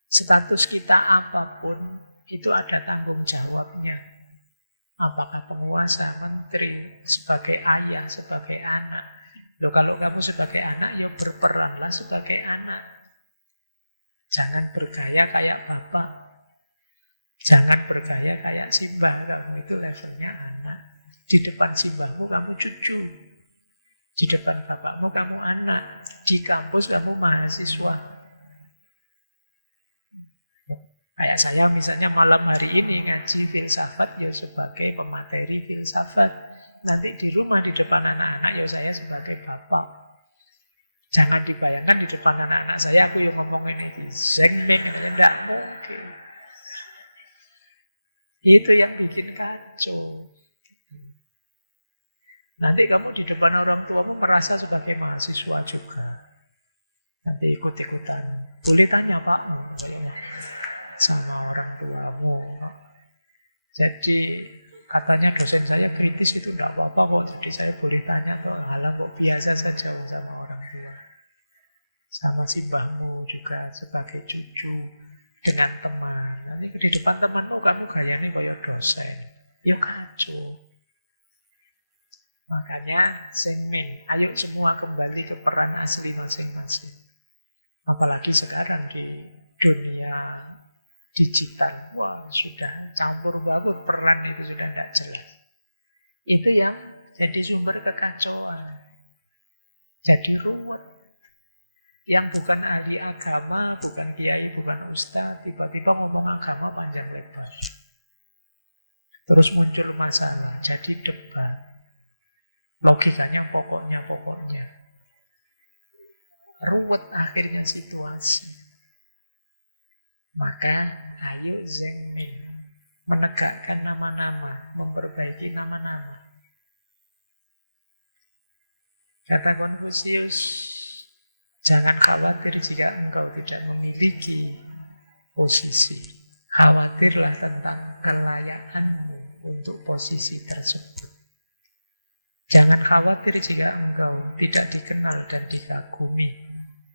Status kita apapun, itu ada tanggung jawabnya. Apakah penguasa, menteri, sebagai ayah, sebagai anak. Loh, kalau kamu sebagai anak, ya berperanlah sebagai anak. Jangan bergaya kayak bapak. Jangan bergaya kayak simbah, kamu itu levelnya anak. Di depan simbahmu kamu cucu. Di depan bapakmu kamu anak. Di kampus kamu mahasiswa. Kayak saya misalnya malam hari ini ngaji filsafat, ya sebagai pemateri filsafat. Nanti di rumah di depan anak-anak, ya saya sebagai bapak. Jangan dibayangkan di depan anak-anak saya aku yang ngomong ini Zhengming, tidak mungkin. Itu yang bikin kacau. Nanti kamu di depan orang tuamu merasa sebagai mahasiswa juga. Nanti ikut-ikutan. Boleh tanya Pak, sama orang tuamu. Jadi katanya dosen saya kritis itu tidak apa-apa kok. Jadi saya boleh tanya tuh, halah kok biasa saja sama orang tua. Sama simbahmu juga sebagai cucu. Dengan teman. Nanti di depan temanmu kamu gayanya kayak dosen. Ya kacau. Makanya Zhengming, ayo semua kembali ke peran asli masing-masing. Apalagi sekarang di dunia digital. Wah, sudah campur baur, peran itu sudah tidak jelas. Itu yang jadi sumber kekacauan. Jadi ruwet. Yang bukan ahli agama, bukan kiai, bukan ustadz, tiba-tiba ngomong agama panjang lebar. Terus muncul masalah, jadi debat. Logikanya pokoknya. Ruwet akhirnya situasi. Maka ayo Zhengming, menegakkan nama-nama, memperbaiki nama-nama. Kata Konfusius, jangan khawatir jika engkau tidak memiliki posisi. Khawatirlah tentang kelayakanmu untuk posisi tersebut. Jangan khawatir jika engkau tidak dikenal dan dikagumi.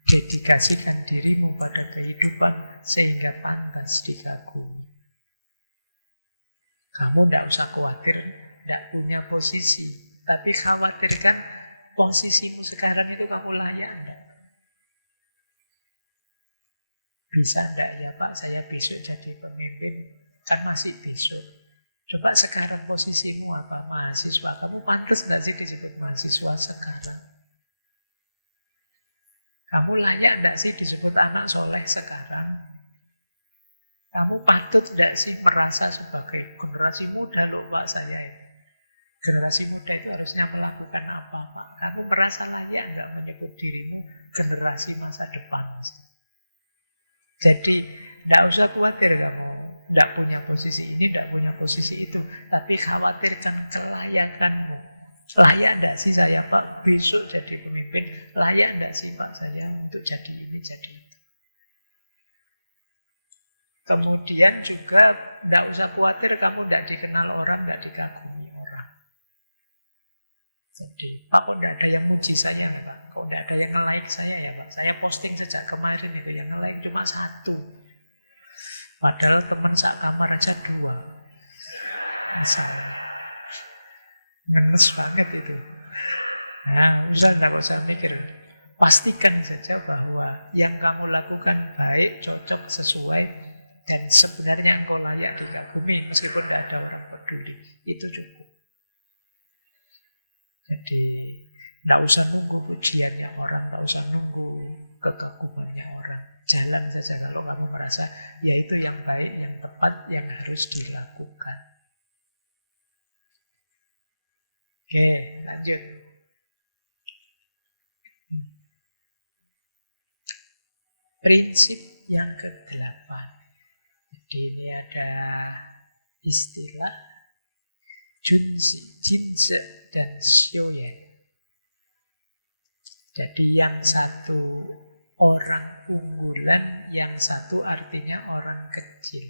Dedikasikan dirimu pada kehidupan sehingga pantas dikagumi. Kamu tidak usah khawatir tidak punya posisi, tapi khawatirkan posisimu sekarang itu kamu layak enggak? Bisa enggak ya Pak, saya besok jadi pemimpin? Kan masih besok. Coba sekarang posisimu apa? Mahasiswa. Kamu pantas enggak sih disebut mahasiswa sekarang? Kamu layak enggak sih disebut anak soleh sekarang? Kamu patut enggak sih merasa sebagai generasi muda loh Pak saya itu? Generasi muda itu harusnya melakukan apa Pak? Kamu merasa layak enggak menyebut dirimu generasi masa depan? Jadi tidak usah khawatir kamu tidak punya posisi ini, tidak punya posisi itu. Tapi khawatirkan kelayakanmu. Layak tidak sih saya Pak besok jadi pemimpin? Layak tidak sih Pak saya untuk jadi ini, jadi itu? Kemudian juga tidak usah khawatir kamu tidak dikenal orang, tidak dikagumi orang. Jadi, Pak kok tidak ada yang muji saya ya Pak? Kok tidak ada yang nge-like saya ya Pak? Saya posting sejak kemarin itu, yang nge-like cuma 1. Padahal teman sak kamar aja 2. Misalnya. Ngenes banget itu. Nah, tidak usah mikir. Pastikan saja bahwa yang kamu lakukan baik, cocok, sesuai, dan sebenarnya engkau layak dikagumi meskipun tidak ada orang peduli. Itu cukup. Jadi tidak usah nunggu pujiannya orang, tidak usah nunggu kekagumannya orang. Jalan saja kalau kamu merasa ya itu yang baik, yang tepat, yang harus dilakukan. Oke, lanjut. Prinsip yang ke-8. Jadi ini ada istilah Junzi, Jinze, dan Xiuyan. Jadi yang satu orang unggulan, yang satu artinya orang kecil.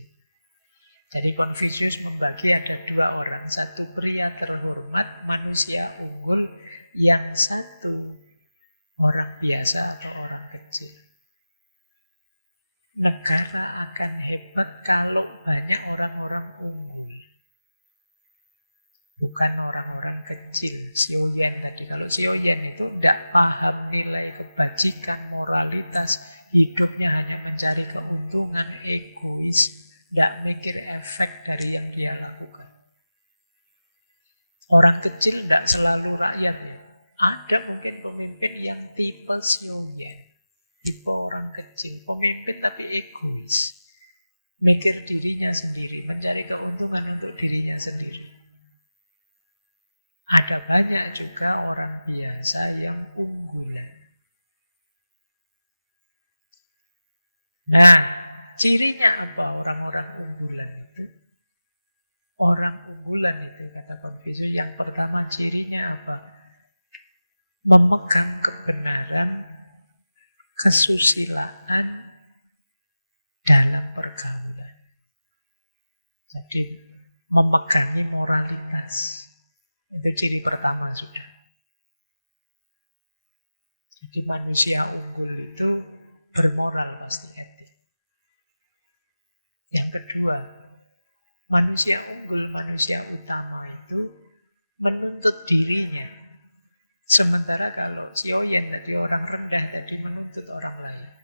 Jadi Confucius membagi ada 2 orang. Satu pria terhormat, manusia unggul. Yang satu orang biasa atau orang kecil. Negara akan hebat kalau banyak orang-orang unggul. Bukan orang-orang kecil. Xiuyan tadi. Kalau Xiuyan itu tidak paham nilai kebajikan, moralitas. Hidupnya hanya mencari keuntungan, egois. Tidak mikir efek dari yang dia lakukan. Orang kecil tidak selalu rakyat ya. Ada mungkin pemimpin yang tipe Xiuyan. Tipe orang kecil. Pemimpin tapi egois. Mikir dirinya sendiri. Mencari keuntungan untuk dirinya sendiri. Ada banyak juga orang biasa yang unggulan. Nah, cirinya apa orang-orang unggulan itu? Orang unggulan itu, kata Confucius, yang pertama cirinya apa? Memegang kebenaran, kesusilaan dalam pergaulan. Jadi, memegangi moralitas. Itu ciri pertama sudah. Jadi manusia unggul itu bermoral pasti, etik. Yang kedua, manusia unggul, manusia utama itu menuntut dirinya. Sementara kalau Xiuyan tadi orang rendah tadi menuntut orang lain.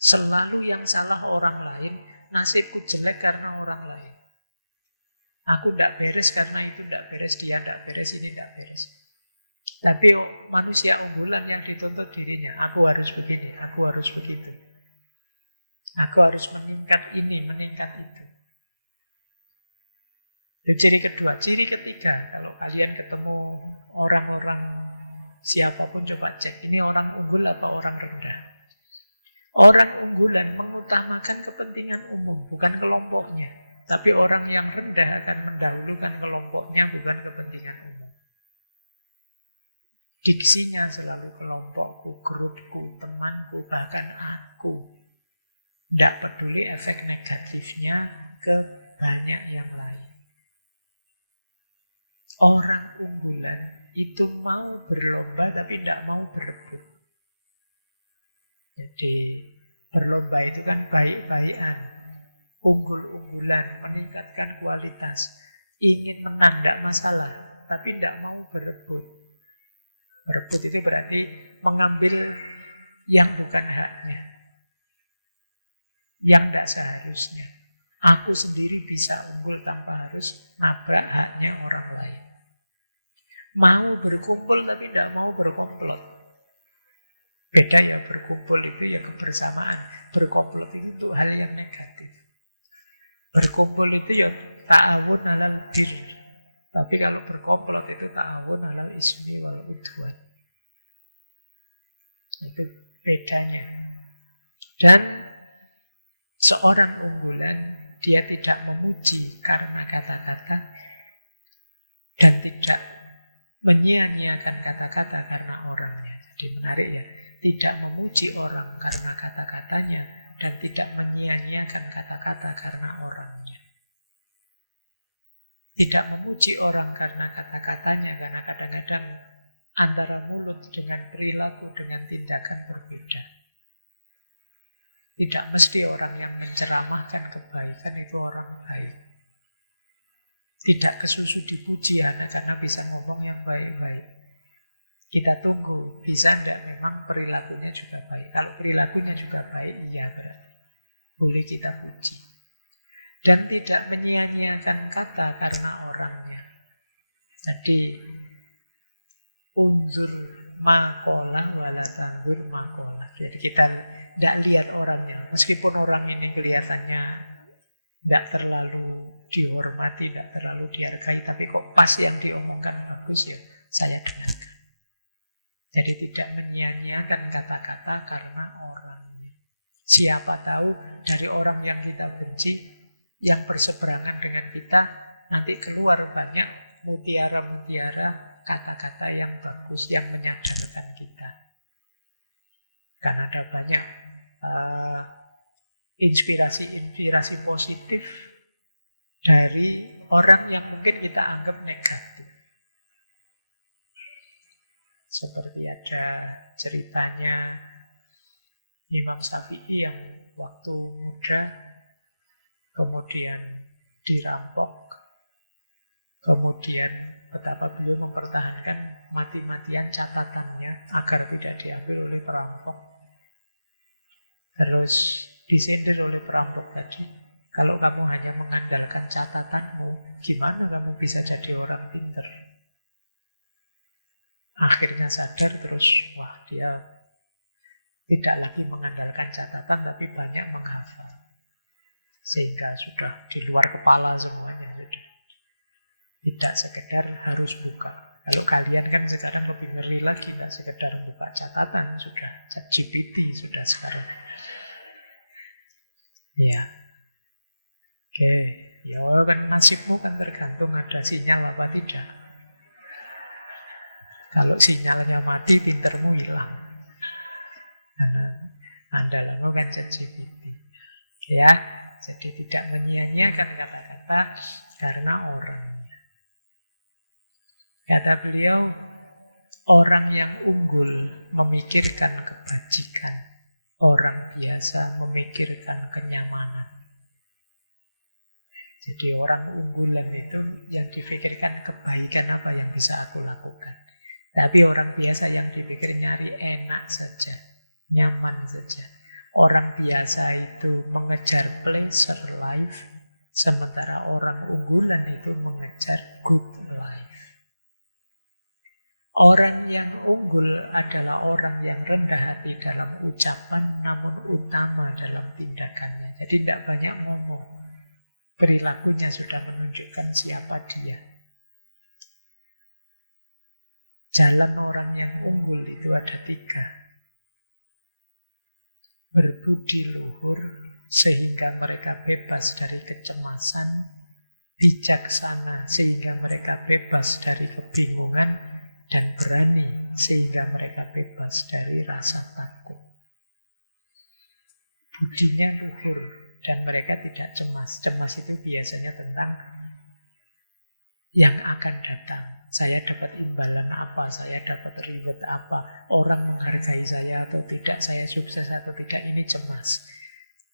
Selalu yang salah orang lain, nasibku jelek karena orang lain. Aku tidak beres karena itu tidak beres, dia tidak beres, ini tidak beres. Tapi manusia unggulan yang dituntut dirinya, aku harus begini, aku harus begitu. Aku harus meningkat ini, meningkat itu. Itu ciri kedua. Ciri ketiga, kalau kalian ketemu orang-orang siapapun coba cek, ini orang unggul apa orang rendah. Orang unggulan mengutamakan kepentingan umum, bukan kelompoknya. Tapi orang yang rendah akan mendahulukan kelompoknya, bukan kepentingan umum. Diksinya selalu kelompokku, grupku, temanku, bahkan aku. Tidak peduli efek negatifnya ke banyak yang lain. Orang unggulan itu mau berlomba tapi tidak mau berebut. Jadi berlomba itu kan baik-baikan, unggul-unggulan, meningkatkan kualitas. Ingin menang tidak masalah, tapi tidak mau berebut. Berebut itu berarti mengambil yang bukan haknya, yang tidak seharusnya. Aku sendiri bisa unggul tanpa harus nabrak haknya orang lain. Mau berkumpul tapi tidak mau berkomplot. Beda ya, berkumpul itu ya kebersamaan. Berkomplot itu untuk hal yang negatif. Berkumpul itu ya ta'awun alal bir. Tapi kalau berkomplot itu ta'awun alal ismi wal udwan. Itu bedanya. Dan seorang unggulan, dia tidak memuji karena kata-kata dan tidak menyia-nyiakan kata-kata karena orangnya. Jadi menarik ya, tidak memuji orang karena kata-katanya dan tidak menyia-nyiakan kata-kata karena orangnya. Tidak memuji orang karena kata-katanya, karena kadang-kadang antara mulut dengan perilaku, dengan tindakan berbeda. Tidak mesti orang yang menceramahkan kebaikan itu orang baik. Tidak kesusu dipuji hanya karena bisa ngomong yang baik-baik. Kita tunggu, bisa enggak memang perilakunya juga baik. Kalau perilakunya juga baik, iya berarti boleh kita puji. Dan tidak menyia-nyiakan kata karena orangnya. Jadi unzur makola wala tanzur makola. Jadi kita tidak lihat orangnya. Meskipun orang ini kelihatannya tidak terlalu dihormati, tidak terlalu dihargai, tapi kok pas yang diomongkan bagus ya, saya dengarkan. Jadi tidak menyia-nyiakan kata-kata karena orangnya. Siapa tahu dari orang yang kita benci, yang berseberangan dengan kita, nanti keluar banyak mutiara-mutiara kata-kata yang bagus, yang menyadarkan kita. Karena ada banyak inspirasi-inspirasi positif dari orang yang mungkin kita anggap negatif. Seperti ada ceritanya Imam Syafi'i yang waktu muda kemudian dirampok, kemudian betapa beliau mempertahankan mati-matian catatannya agar tidak diambil oleh perampok. Terus disindir oleh perampok tadi. Kalau kamu hanya mengandalkan catatanmu, gimana kamu bisa jadi orang pintar? Akhirnya sadar terus, wah dia tidak lagi mengandalkan catatan tapi banyak menghafal. Sehingga sudah di luar kepala semuanya. Sudah. Tidak sekedar harus buka. Kalau kalian kan sekarang lebih ngeri lagi, tidak sekedar buka catatan, sudah ChatGPT sudah sekarang. Ya, oke, ya kan nasibmu kan tergantung ada sinyal apa tidak. Kalau sinyalnya mati, pintermu hilang. Karena andalanmu kan ChatGPT. Ya, jadi tidak menyia-nyiakan kata-kata karena orangnya. Kata beliau, orang yang unggul memikirkan kebajikan. Orang biasa memikirkan kenyamanan. Jadi orang unggulan itu yang dipikirkan kebaikan apa yang bisa aku lakukan. Tapi orang biasa yang dipikir nyari enak saja, nyaman saja. Orang biasa itu mengejar pleasure life, sementara orang unggulan itu mengejar good life. Orang yang unggul adalah orang yang rendah hati dalam ucapan, namun utama dalam tindakannya. Jadi tidak banyak ngomong. Perilakunya sudah menunjukkan siapa dia. Jalan orang yang unggul itu ada 3. Berbudi luhur sehingga mereka bebas dari kecemasan, bijaksana sehingga mereka bebas dari kebingungan, dan berani sehingga mereka bebas dari rasa takut. Budinya luhur dan mereka tidak cemas. Cemas itu biasanya tentang yang akan datang. Saya dapat imbalan apa, saya dapat reward apa, orang menghargai saya atau tidak, saya sukses atau tidak, ini cemas.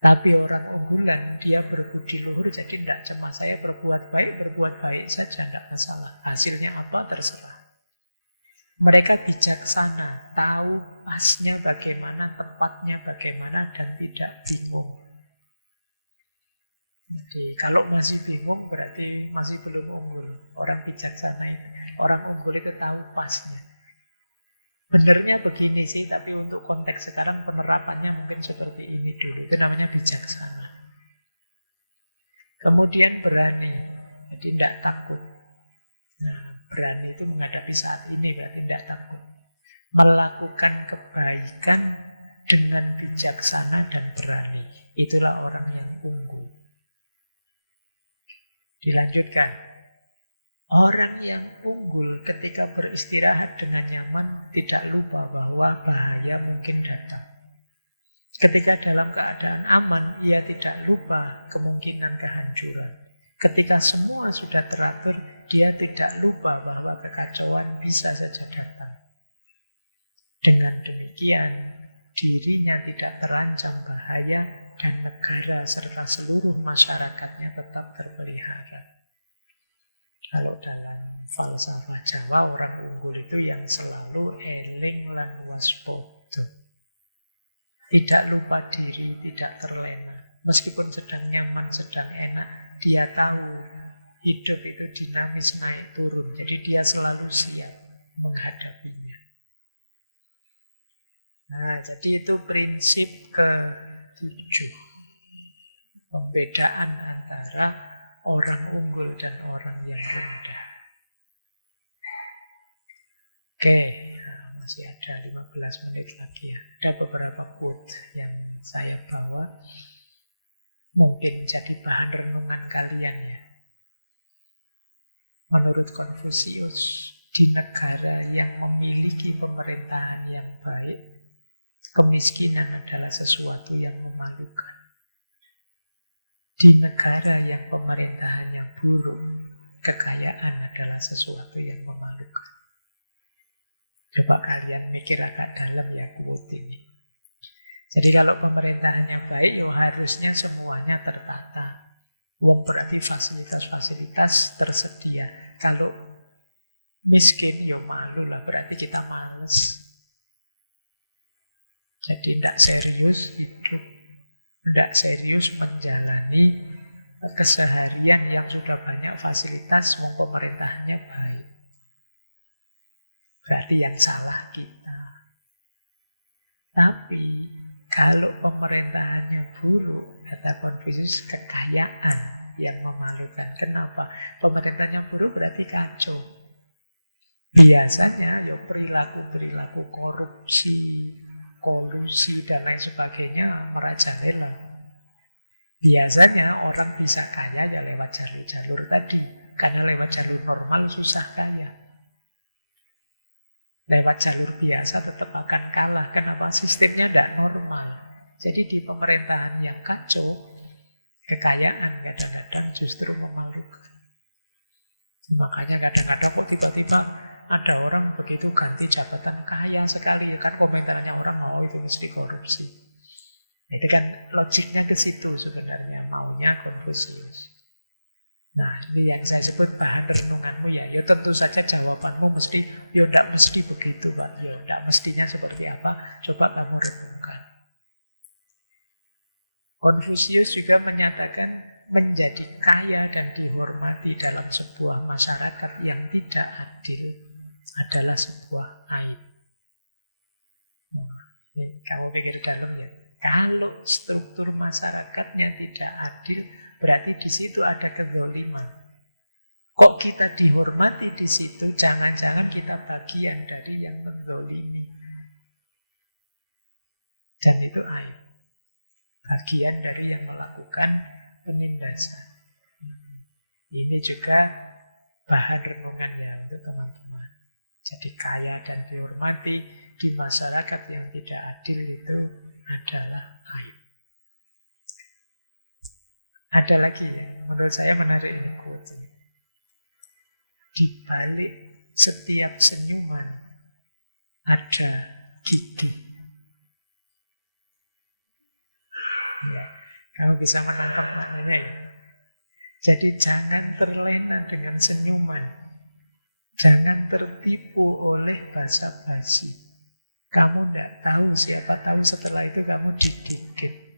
Tapi orang unggulan, dia berbudi luhur, jadi tidak cemas. Saya berbuat baik saja, tidak masalah. Hasilnya apa, terserah. Mereka bijaksana, tahu pasnya bagaimana, tepatnya bagaimana, dan tidak bingung. Jadi kalau masih bingung berarti masih belum unggul. Orang bijaksana itu, orang unggul itu tahu pasnya. Benernya begini sih, tapi untuk konteks sekarang penerapannya mungkin seperti ini dulu. Itu namanya bijaksana. Kemudian berani, jadi tidak takut. Nah, berani itu menghadapi saat ini berarti tidak takut. Melakukan kebaikan dengan bijaksana dan berani. Itulah orang yang unggul. Dilanjutkan. Orang yang unggul ketika beristirahat dengan nyaman tidak lupa bahwa bahaya mungkin datang. Ketika dalam keadaan aman, ia tidak lupa kemungkinan kehancuran. Ketika semua sudah teratur, dia tidak lupa bahwa kekacauan bisa saja datang. Dengan demikian, dirinya tidak terancam bahaya dan negara serta seluruh masyarakatnya tetap terpelihara. Kalau dalam falsafah Jawa, orang unggul itu yang selalu eling lan waspada. Tidak lupa diri, tidak terlena. Meskipun sedang nyaman, sedang enak, dia tahu hidup itu dinamis naik turun. Jadi dia selalu siap menghadapinya. Nah, jadi itu prinsip ke-7. Pembedaan antara orang unggul dan orang yang rendah. Oke, nah, masih ada 15 menit lagi ya. Ada beberapa quote yang saya bawa. Mungkin jadi bahan renungan kalian ya. Menurut Konfusius, di negara yang memiliki pemerintahan yang baik, kemiskinan adalah sesuatu yang memalukan. Di negara yang pemerintahannya buruk, kekayaan adalah sesuatu yang memalukan. Coba kalian mikir agak dalam ya quote ini. Jadi kalau pemerintahannya baik, ya harusnya semuanya tertata. Wong berarti fasilitas-fasilitas tersedia. Kalau miskin, ya malu lah, berarti kita males. Jadi tidak serius hidup, tidak serius menjalani keseharian yang sudah banyak fasilitas, wong pemerintahannya baik. Berarti yang salah kita. Tapi kalau pemerintahannya buruk, kata Konfusius, kekayaan yang memalukan. Kenapa? Pemerintahannya buruk berarti kacau. Biasanya ya perilaku-perilaku korupsi, kolusi dan lain sebagainya merajalela. Biasanya orang bisa kaya ya lewat jalur-jalur tadi. Karena lewat jalur normal susah kaya. Lewat jalur biasa tetap akan kalah. Kenapa? Sistemnya tidak normal. Jadi di pemerintahan yang kacau, kekayaan kadang-kadang justru memalukan. Makanya kadang-kadang kok tiba-tiba ada orang begitu ganti jabatan kaya sekali. Kan komentarnya orang, oh itu mesti korupsi. Itu kan logiknya ke situ sebenarnya, maunya Konfusius. Nah, ini yang saya sebut bahan renunganmu ya. Ya tentu saja jawabanmu mesti, ya tidak mesti begitu Pak. Ya tidak mestinya seperti apa, coba kamu renungkan. Konfusius juga menyatakan menjadi kaya dan dihormati dalam sebuah masyarakat yang tidak adil adalah sebuah aib. Nah, ini kamu pikir dalam ya. Kalau struktur masyarakatnya tidak adil, berarti di situ ada kezaliman. Kok kita dihormati di situ, jangan-jangan kita bagian dari yang menzalimi. Dan itu aib. Bagian dari yang melakukan penindasan. Ini juga bahan renungan ya untuk teman-teman. Jadi kaya dan dihormati di masyarakat yang tidak adil itu adalah aib. Ada lagi ya, menurut saya menarik ini quote ini. Di balik setiap senyuman ada gigi. Ya, kamu bisa menangkap maknanya ya. Jadi jangan terlena dengan senyuman. Jangan tertipu oleh basa-basi. Kamu tidak tahu, siapa tahu setelah itu kamu digigit.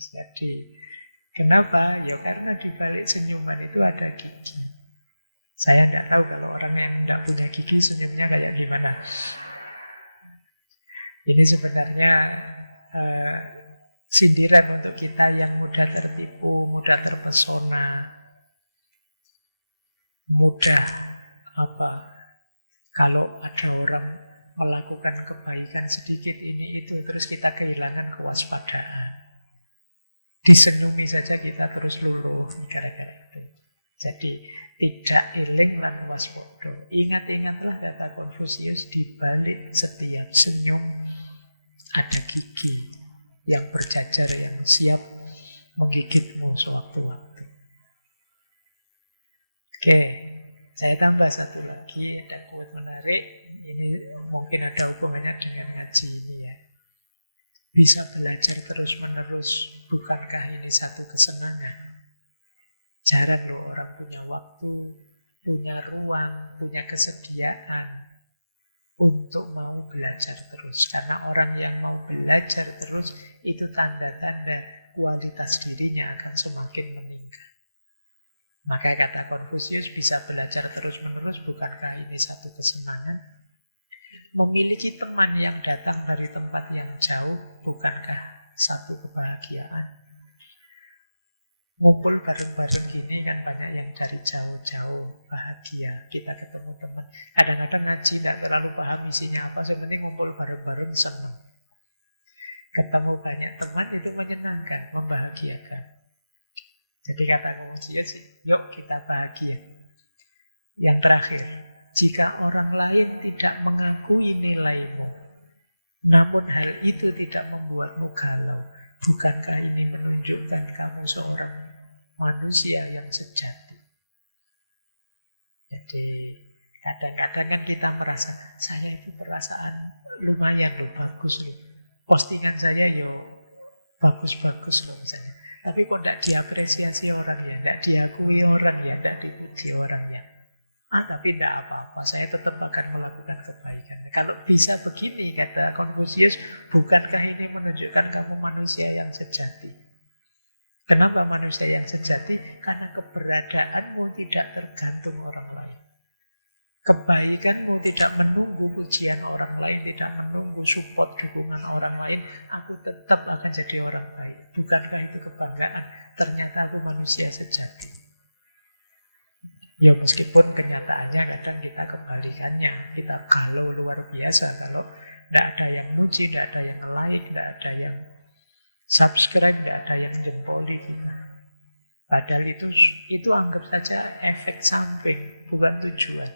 Jadi, kenapa? Ya karena di balik senyuman itu ada gigi. Saya tidak tahu kalau orang yang tidak punya gigi senyumnya kayak gimana. Ini sebenarnya sindiran untuk kita yang mudah tertipu, mudah terpesona, mudah kalau ada orang melakukan kebaikan sedikit ini itu, terus kita kehilangan kewaspadaan. Disenyumi saja kita terus luluh gara-gara itu. Jadi tidak eling lan waspada. Ingat-ingatlah kata Konfusius, di balik setiap senyum ada gigi yang berjajar, yang siap menggigitmu sewaktu-waktu. Oke, saya tambah satu lagi, ada quote menarik. Ini mungkin ada hubungannya dengan ngaji ini ya. Bisa belajar terus-menerus, bukankah ini satu kesenangan? Jarang loh orang punya waktu, punya ruang, punya kesediaan untuk mau belajar terus. Karena orang yang mau belajar terus itu tanda-tanda kualitas dirinya akan semakin meningkat. Maka kata Konfusius, bisa belajar terus-menerus, bukankah ini satu kesenangan? Memiliki teman yang datang dari tempat yang jauh, bukankah satu kebahagiaan? Ngumpul bareng-bareng gini kan banyak yang dari jauh-jauh, bahagia. Kita ketemu teman. Kadang-kadang ngaji tidak terlalu paham isinya apa, sebenarnya ngumpul bareng-bareng senang. Ketemu banyak teman itu menyenangkan, membahagiakan. Jadi kata Konfusius, yuk kita bahagia. Yang terakhir, jika orang lain tidak mengakui nilaimu, namun hal itu tidak membuatmu galau, bukankah ini menunjukkan kamu seorang manusia yang sejati? Jadi kadang-kadang kan kita merasa, saya itu perasaan lumayan loh, bagus loh. Postingan saya yo bagus-bagus loh misalnya. Tapi kok tidak diapresiasi orang ya, tidak diakui orang ya, tidak dipuji orang ya. Tapi tidak apa-apa, saya tetap akan melakukan kebaikan. Kalau bisa begini, kata Konfusius, bukankah ini menunjukkan kamu manusia yang sejati? Kenapa manusia yang sejati? Karena keberadaanmu tidak tergantung orang lain. Kebaikanmu tidak menunggu pujian orang lain, tidak menunggu support dukungan orang lain. Aku tetap akan jadi orang baik. Bukankah itu kebanggaan? Ternyata aku manusia sejati. Ya meskipun kenyataannya kadang kita kebalikannya. Kita galau luar biasa kalau tidak ada yang muji, tidak ada yang like, tidak ada yang subscribe, tidak ada yang jempoli kita. Padahal itu anggap saja efek samping, bukan tujuan.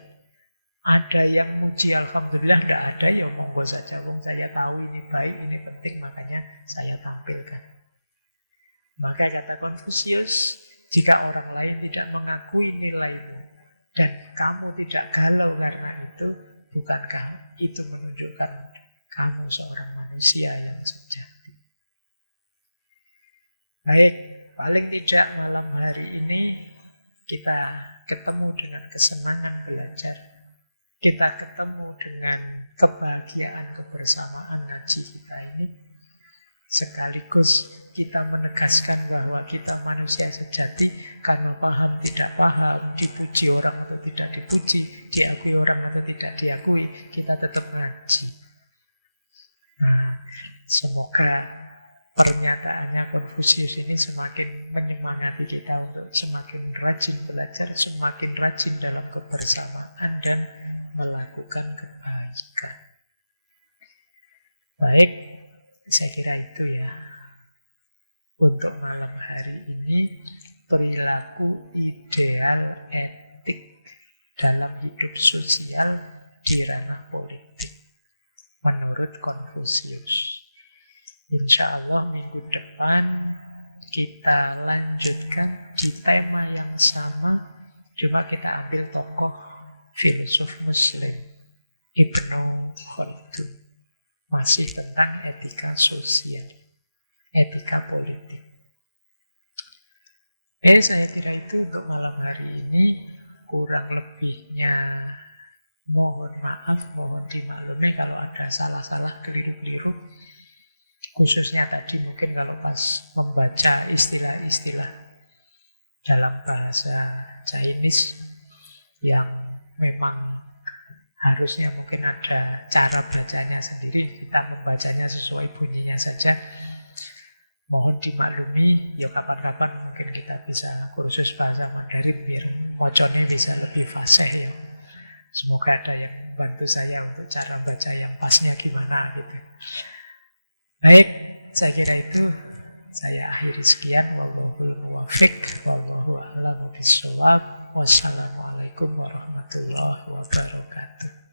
Ada yang muji, alhamdulillah. Tidak ada, ya monggo saja. Wong saya tahu ini baik, ini penting, makanya saya tampilkan. Maka kata Konfusius, jika orang lain tidak mengakui nilaimu dan kamu tidak galau karena itu, bukankah itu menunjukkan kamu seorang manusia yang sejati? Baik, paling tidak malam hari ini kita ketemu dengan kesenangan belajar. Kita ketemu dengan kebahagiaan kebersamaan ngaji kita ini. Sekaligus kita menegaskan bahwa kita manusia sejati karena paham tidak paham, dipuji orang atau tidak dipuji, diakui orang atau tidak diakui, kita tetap ngaji. Nah, semoga pernyataannya Konfusius ini semakin menyemangati kita untuk semakin rajin belajar, semakin rajin dalam kebersamaan dan melakukan kebaikan. Baik, saya kira itu ya. Untuk malam hari ini, perilaku ideal etik dalam hidup sosial di ranah politik menurut Konfusius. Insya Allah minggu depan kita lanjutkan di tema yang sama, cuma kita ambil tokoh filosof Muslim, Ibnu Khaldun. Masih tentang etika sosial, etika politik. Saya kira itu untuk malam hari ini. Kurang lebihnya mohon maaf, mohon dimaklumi kalau ada salah-salah, keliru-keliru. Khususnya tadi mungkin kalau pas membaca istilah-istilah dalam bahasa Chinese yang memang harusnya mungkin ada cara bacanya sendiri, kita membacanya sesuai bunyinya saja. Mohon dimaklumi, ya kapan-kapan mungkin kita bisa kursus bahasa Mandarin biar mocone bisa lebih fasih ya. Semoga ada yang bantu saya untuk cara baca yang pasnya gimana gitu. Baik, saya kira itu saya akhiri sekian. Wallahul muwaffiq, wallahu a'lamu bishawab. Wassalamualaikum warahmatullahi wabarakatuh.